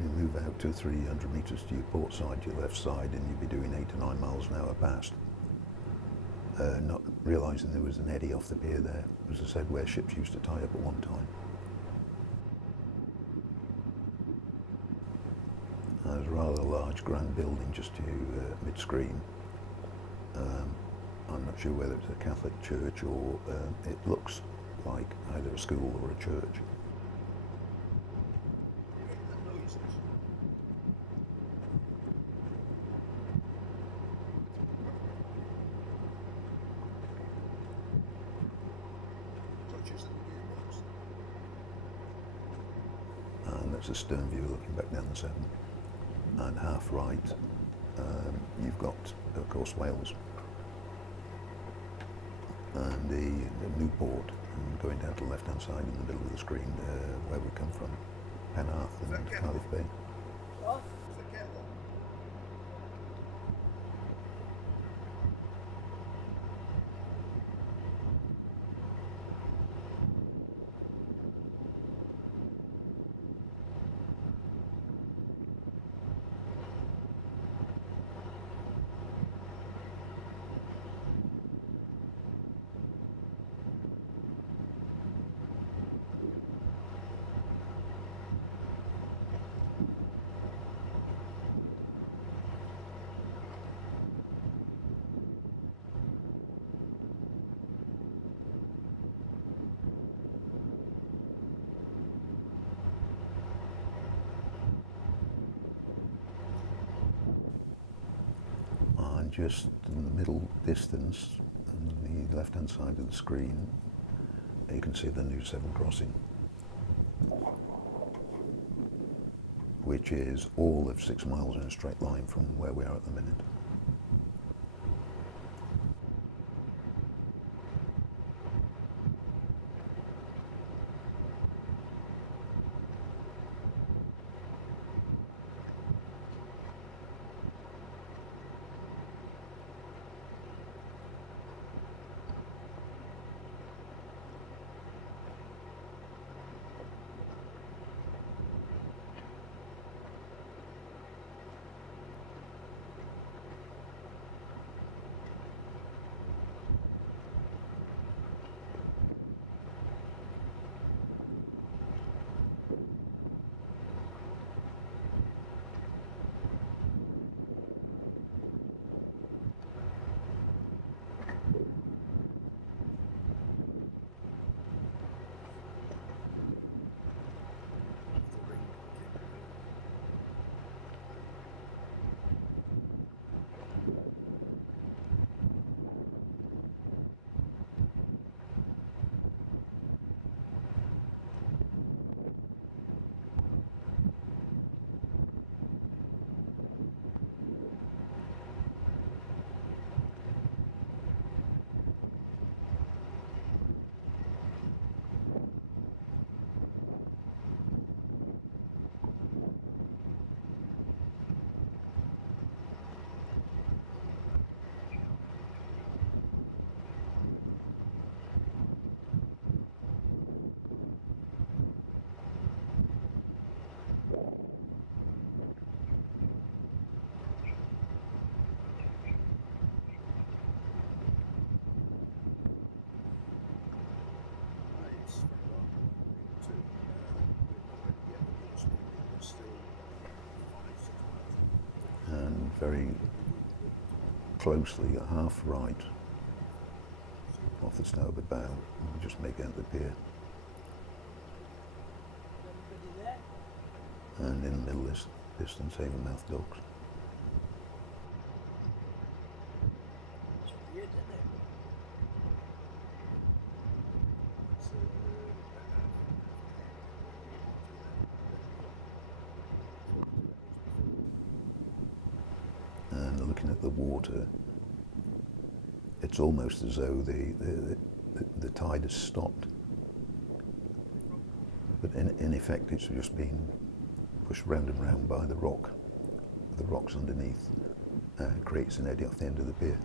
You move out 200 or 300 metres to your port side, your left side, and you'll be doing 8 to 9 miles an hour past. Not realising there was an eddy off the pier there, as I said, where ships used to tie up at one time. There's a rather large grand building just to mid-screen. I'm not sure whether it's a Catholic church or it looks like either a school or a church. That noises. Touches in the gearbox. And that's a stern view looking back down the Severn. And half right, you've got, of course, Wales and the Newport, and going down to the left-hand side in the middle of the screen where we come from. Penarth and that Cardiff Bay. What? Is that Kettle? And just in the middle distance, on the left-hand side of the screen, you can see the new Severn crossing, which is all of 6 miles in a straight line from where we are at the minute. And very closely, at half right off the starboard bow, we just make out the pier. Everybody there? And in the middle distance, Avonmouth docks. It's weird, isn't it? And looking at the water, it's almost as though the tide has stopped. But in effect, it's just been pushed round and round by the rock. The rocks underneath creates an eddy off the end of the pier.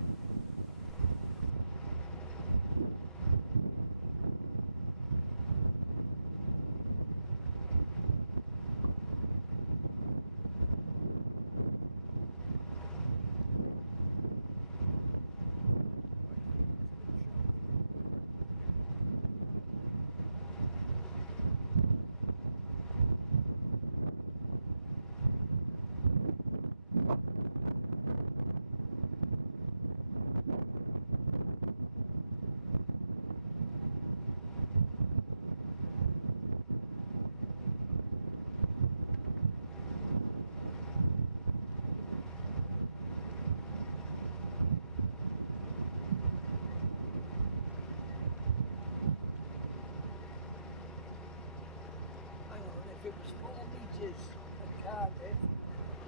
If it was 4 metres at Cardiff,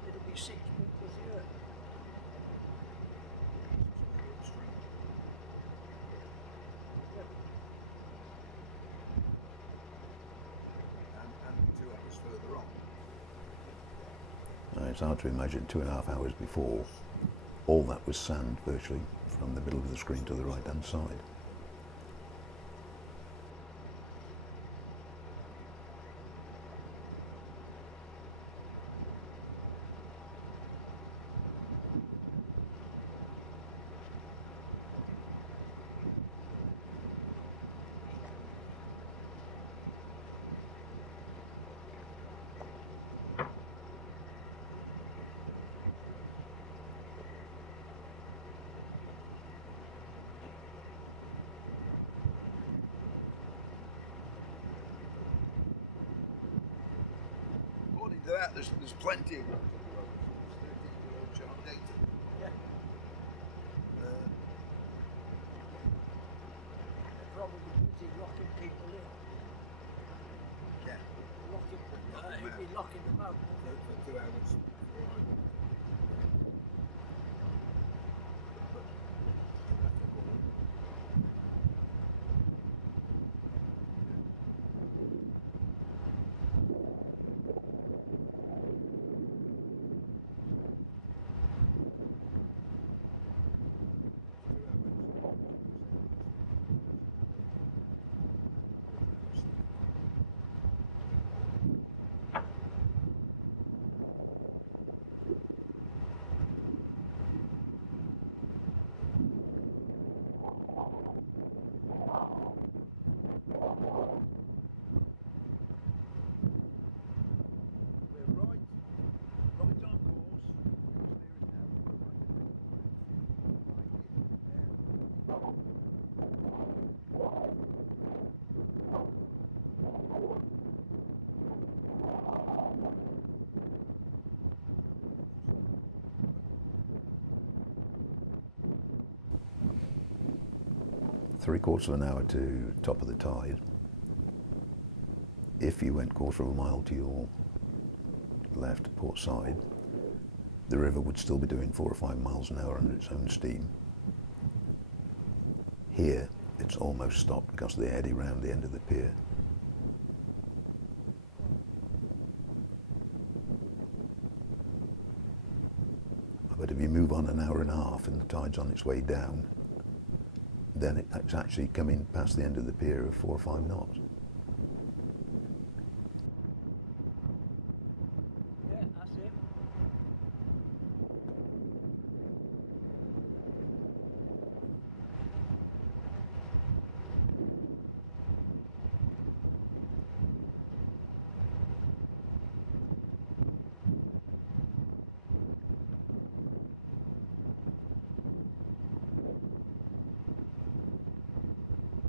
it'd be 6 metres here. And 2 hours further it's hard to imagine 2.5 hours before, all that was sand virtually from the middle of the screen to the right hand side. According to that, there's plenty of roads on the road. There's 13 road chart data. Yeah. Uh, They're probably busy locking people in. yeah, He'd be locking them out. for 2 hours. before I went. But after all, we're right on course. Steering now. Right here. 3/4 of an hour to top of the tide. If you went 1/4 of a mile to your left port side, the river would still be doing 4 or 5 miles an hour under its own steam. Here, it's almost stopped because of the eddy round the end of the pier. But if you move on an hour and a half and the tide's on its way down, then it's actually coming past the end of the pier of 4 or 5 knots. Yeah, that's it.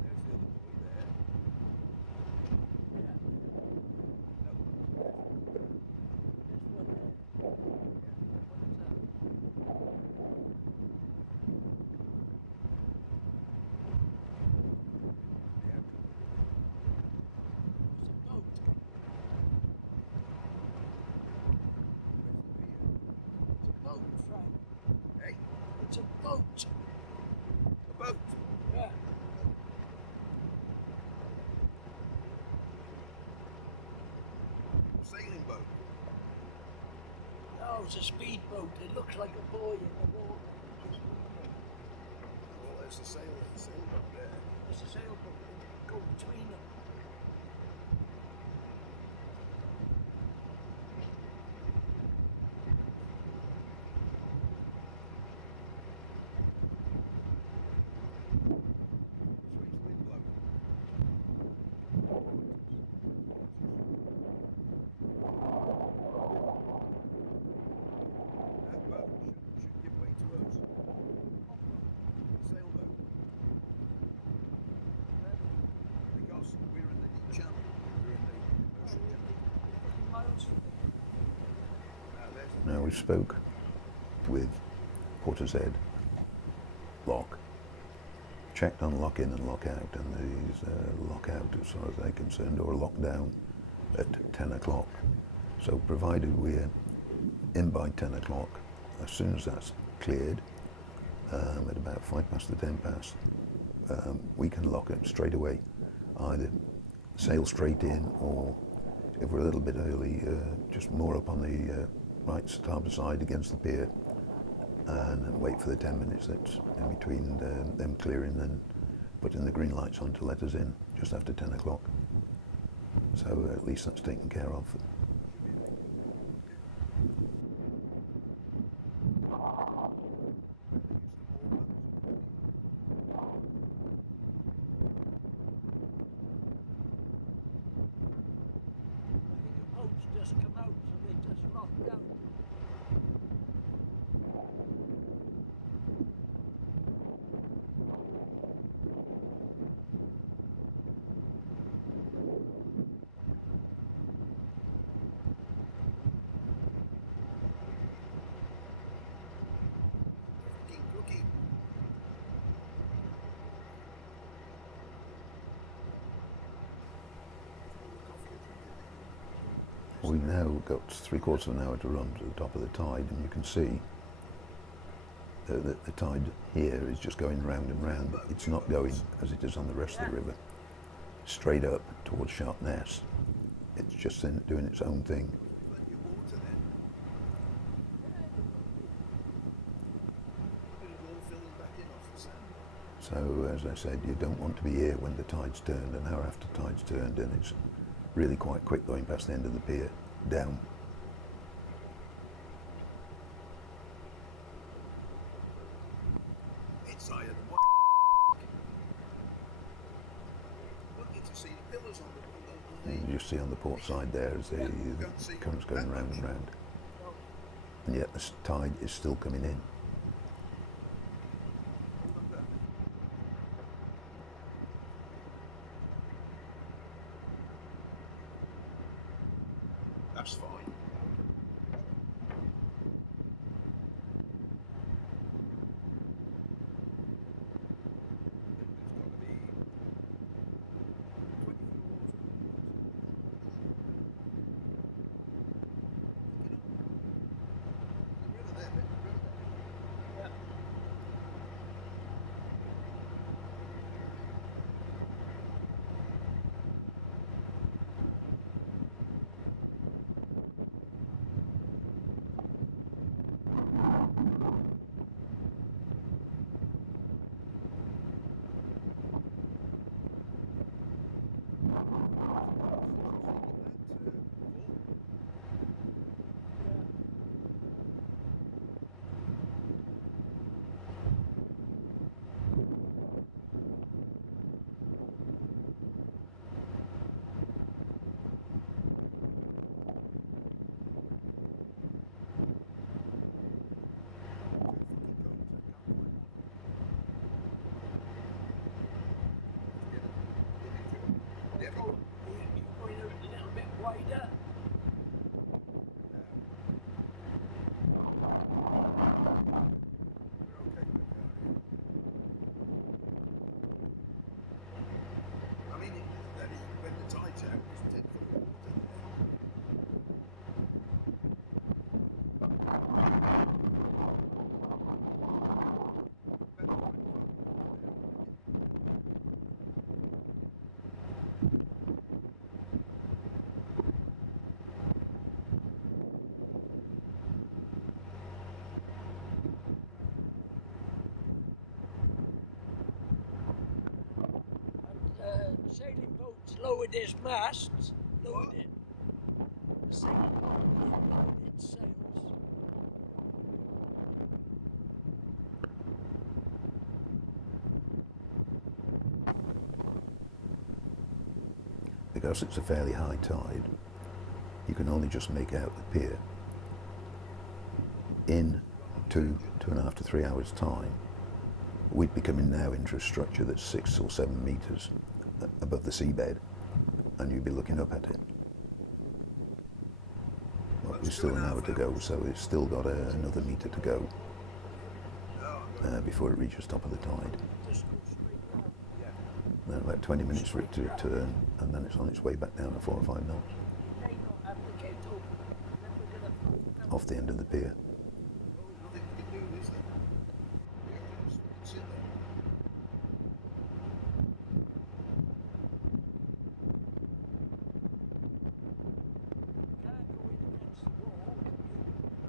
There's the other boy there. Yeah. No, This one there. What is that? the outcome. It's a boat. Where's the pier? It's a boat, Frank. Hey, It's a boat. a boat. Yeah. Sailing boat. No, it's a speedboat. It looks like a buoy in the water. It's a speedboat. Well, there's the sailboat there. It's a sailboat. Go between them. Swings the wind blowing. That boat should give way to us. The sailboat. Because we're in the deep channel. We're in the ocean channel. 50 miles from There's Now we spoke with Portishead lock, checked on lock in and lock out, and these lock out as far as they're concerned, or lock down at 10 o'clock. So provided we're in by 10 o'clock, as soon as that's cleared, at about 10 past, we can lock it straight away, either sail straight in, or if we're a little bit early, just moor up on the right starboard side against the pier and wait for the 10 minutes that's in between them clearing and putting the green lights on to let us in just after 10 o'clock. So at least that's taken care of. I think the boats just come out, so they just locked down. Cookie. We've now got 3/4 of an hour to run to the top of the tide, and you can see that the tide here is just going round and round. It's not going as it is on the rest of the river, straight up towards Sharpness. It's just doing its own thing. Plenty of water then. Look at it all filling back in off the sand. So as I said, you don't want to be here when the tide's turned, an hour after tide's turned, and it's really quite quick going past the end of the pier, down. It's higher than what? Look, you can see the pillars on the And you just see on the port side there as the current's going round and round. And yet the tide is still coming in. That's fine. You're going a little bit wider. I mean, when the tide's out, it's 10 foot of water Sailing boats lowered its masts, lowered it. The sailing boat lowered its sails. Because it's a fairly high tide, you can only just make out the pier. In 2.5 to 3 hours' time, we'd be coming now into a structure that's 6 or 7 metres above the seabed, and you'd be looking up at it. Well, there's still an hour to go, so it's still got another metre to go before it reaches top of the tide. Just go straight down. Then about 20 minutes for it to turn, and then it's on its way back down at 4 or 5 knots May not have the gate open. Then we're going to fall down. off the end of the pier. nothing we can do, is there? We have to just sit there. You can't go in against the wall, can you?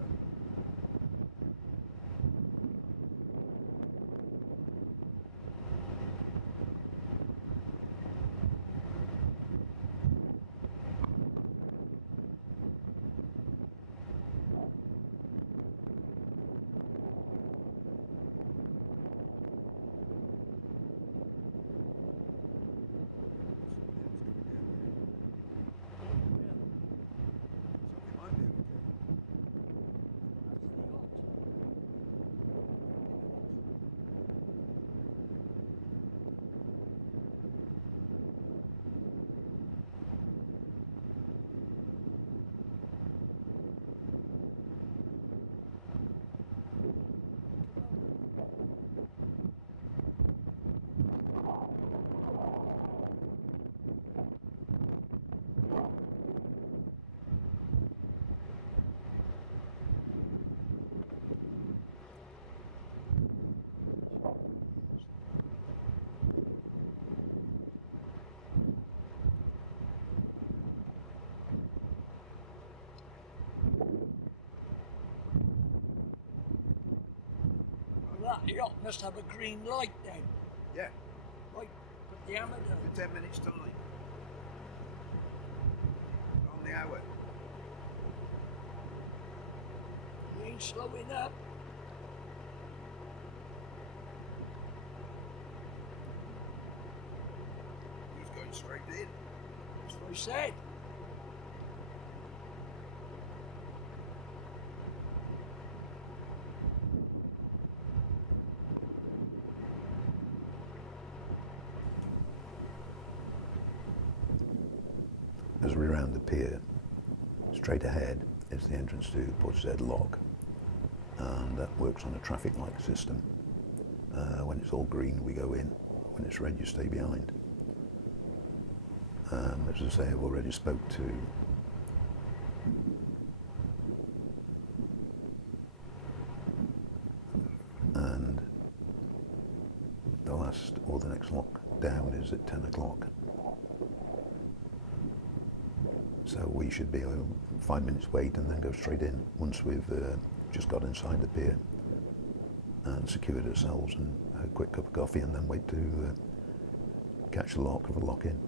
That yacht must have a green light then. Yeah, Right, put the hammer down. for 10 minutes time. On the hour. You ain't slowing up. He was going straight in. That's what I said. As we round the pier, straight ahead is the entrance to Portishead Lock, and that works on a traffic light system. When it's all green, we go in. When it's red, you stay behind. As I say, I've already spoke to and the last or the next lock down is at 10 o'clock. So we should be 5 minutes wait and then go straight in once we've just got inside the pier and secured ourselves and a quick cup of coffee, and then wait to catch the lock or the lock in.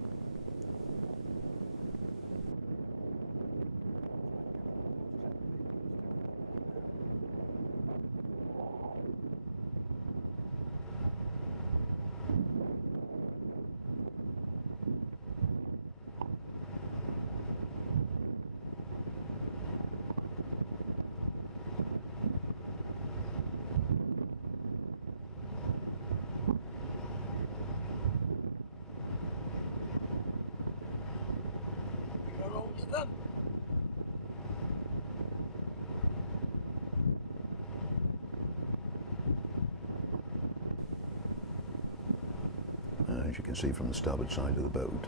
You're hold of them. As you can see from the starboard side of the boat,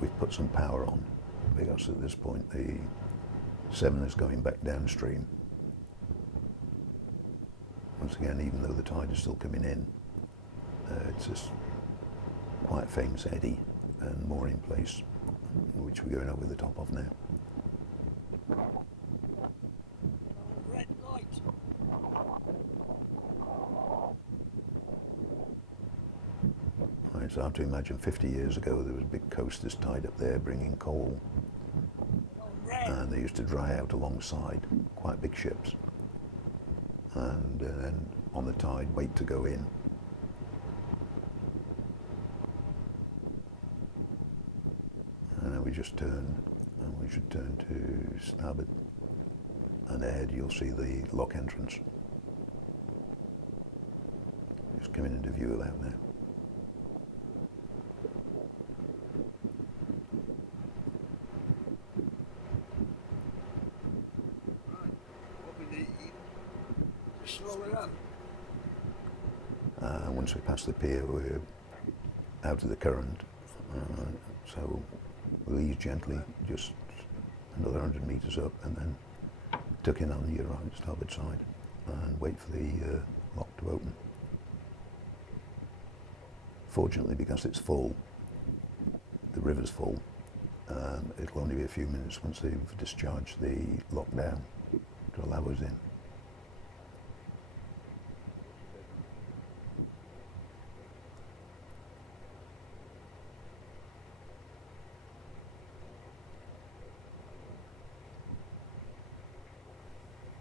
we've put some power on because at this point the Severn is going back downstream. Once again, even though the tide is still coming in, it's this quite famous eddy and mooring place, which we're going over the top of now. Red light. It's hard to imagine 50 years ago there was big coasters tied up there bringing coal, On red. and they used to dry out alongside, quite big ships, and then on the tide wait to go in. And then we just turn, and we should turn to starboard, and ahead you'll see the lock entrance. Just coming into view about now. Right. What we need. Slow it up. Once we pass the pier, we're out of the current, so we'll ease gently, just another 100 metres up, and then tuck in on your right starboard side and wait for the lock to open. Fortunately, because it's full, the river's full, it'll only be a few minutes once they've discharged the lock down to allow us in.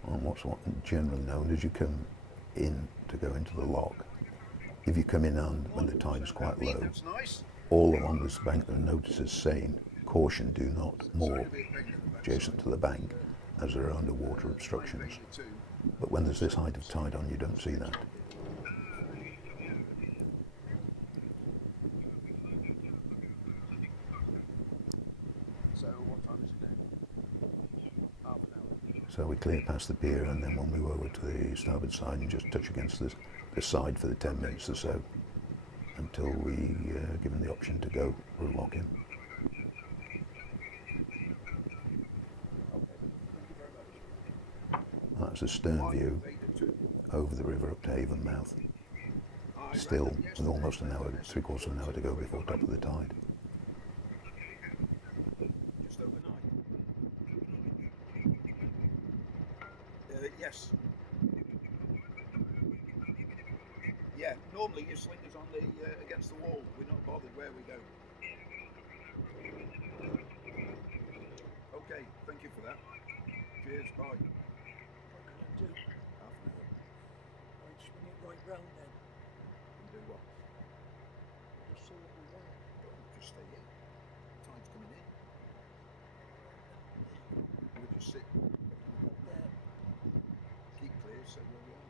And what's generally known as you come in to go into the lock. If you come in on when the tide is quite low, That's nice. all along this bank there are notices saying, caution, do not moor adjacent to the bank as there are underwater obstructions. But when there's this height of tide on, you don't see that. So what time is it now? Half an hour. So we clear past the pier, and then when we go over to the starboard side and just touch against the side for the 10 minutes or so until we given the option to go or lock in. That's a stern view over the river up to Avonmouth. Still, with almost an hour, 3/4 of an hour to go before top of the tide. Just overnight. Yes. normally you sling us on the against the wall. We're not bothered where we go. Okay, thank you for that. Cheers, bye. What can I do? Half an hour. I'll swing it right round then. And do what? Just see what we want. Don't just stay here. Tide's coming in. We'll just sit. Up there. Keep clear, so where we are.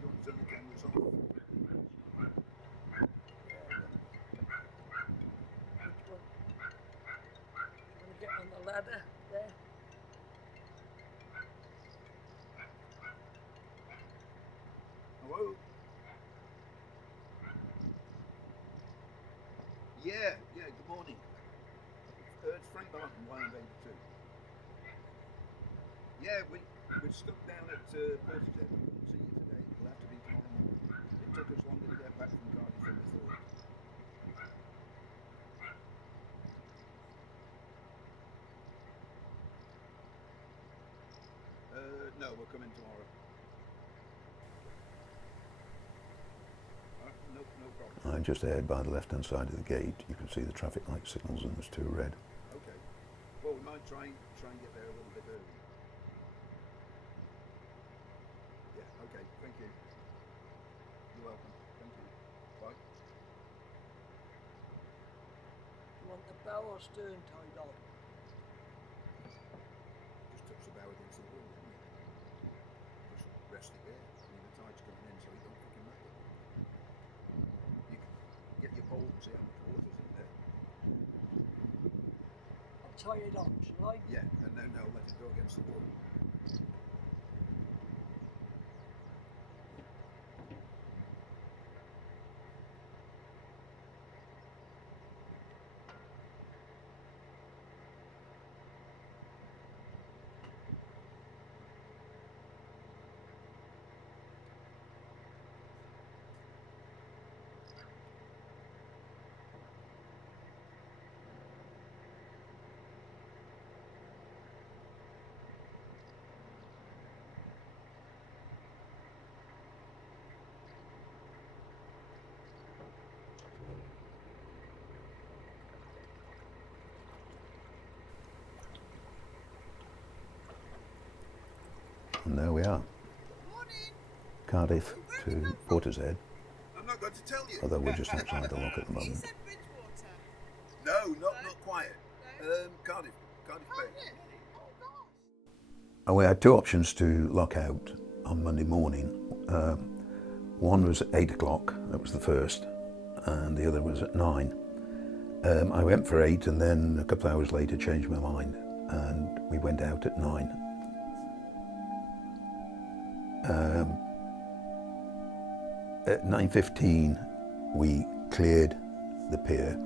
You want to turn the cameras off? Which one? Do you want to get on the ladder there? Hello? Yeah, good morning. It's Frank Barton, Wye Invader Two. Yeah, we're stuck down at Portishead. We won't see you today. It'll have to be tomorrow morning. It took us longer to get back from Cardiff than we thought. No, we're coming tomorrow. No problem. Just ahead by the left-hand side of the gate, you can see the traffic light signals and there's 2 red. Okay. Well, we might try and get there a little bit early. Yeah, okay, thank you. You're welcome. Thank you. Bye. You want the bow or stern tied on? Just touch the bow against the wall, didn't it? Just rest it there. I mean, the tide's coming in, so you don't fucking matter. You can get your pole and see how much water's in there. I'll tie it on, shall I? Yeah, and then they'll let it go against the wall. And there we are. Morning. Cardiff to Portishead, I'm not going to tell you. although we're just outside the lock at the You moment. said Bridgewater. No, not quiet. Cardiff Bay. Yeah. Oh gosh. We had 2 options to lock out on Monday morning. One was at 8 o'clock, that was the first, and the other was at 9. I went for 8 and then a couple of hours later changed my mind and we went out at 9. At 9:15 we cleared the pier,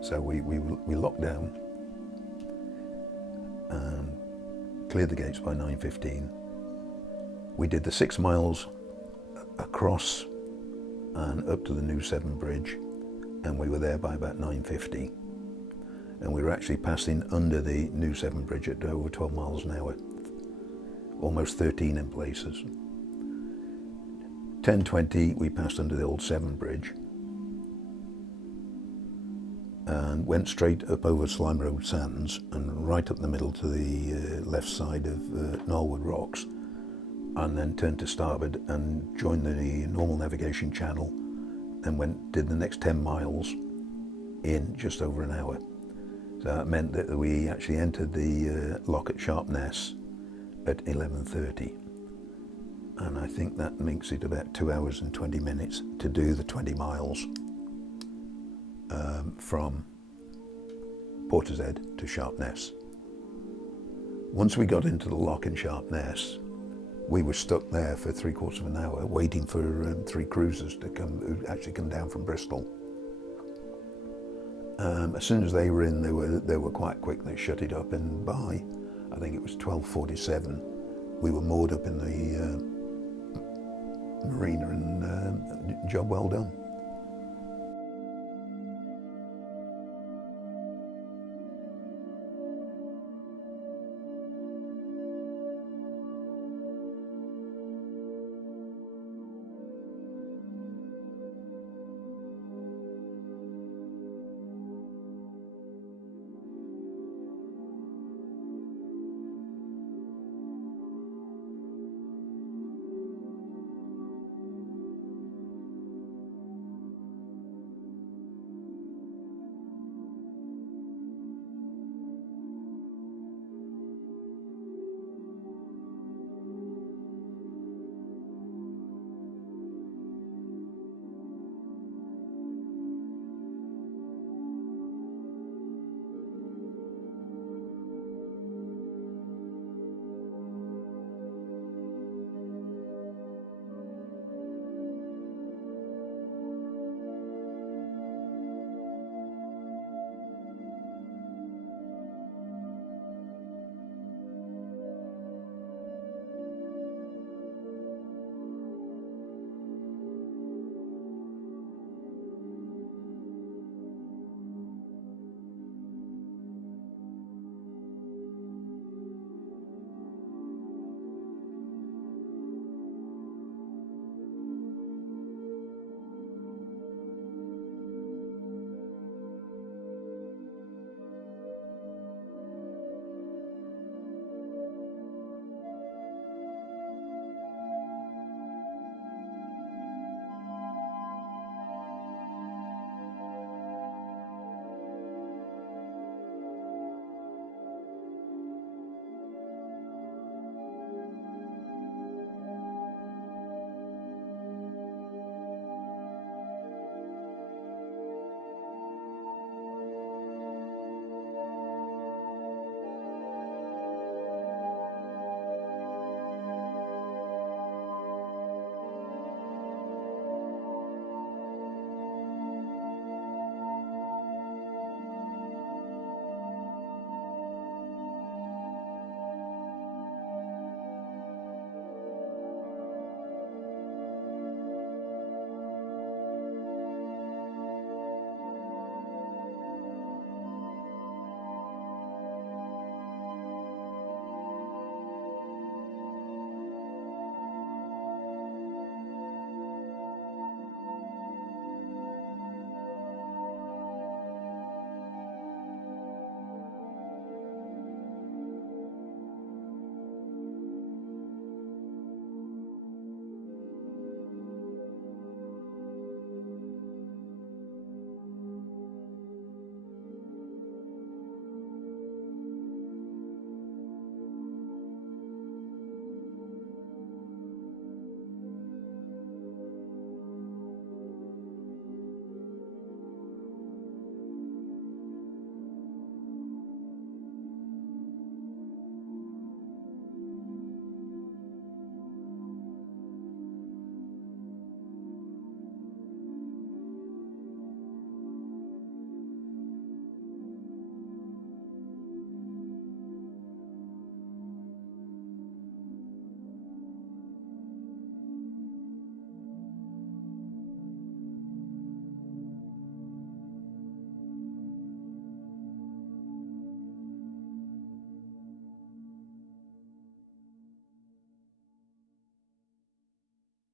so we locked down and cleared the gates by 9:15. We did the 6 miles across and up to the new Severn Bridge, and we were there by about 9:50. And we were actually passing under the new Severn Bridge at over 12 miles an hour, almost 13 in places. 10:20 we passed under the old Severn Bridge and went straight up over Slime Road Sands and right up the middle to the left side of Norwood Rocks, and then turned to starboard and joined the normal navigation channel and did the next 10 miles in just over an hour. So that meant that we actually entered the lock at Sharpness at 11:30. And I think that makes it about 2 hours and 20 minutes to do the 20 miles from Portishead to Sharpness. Once we got into the lock in Sharpness, we were stuck there for 3/4 of an hour waiting for 3 cruisers to come down from Bristol. As soon as they were in, they were quite quick. They shut it up, and by I think it was 12:47, we were moored up in the marina, and job well done.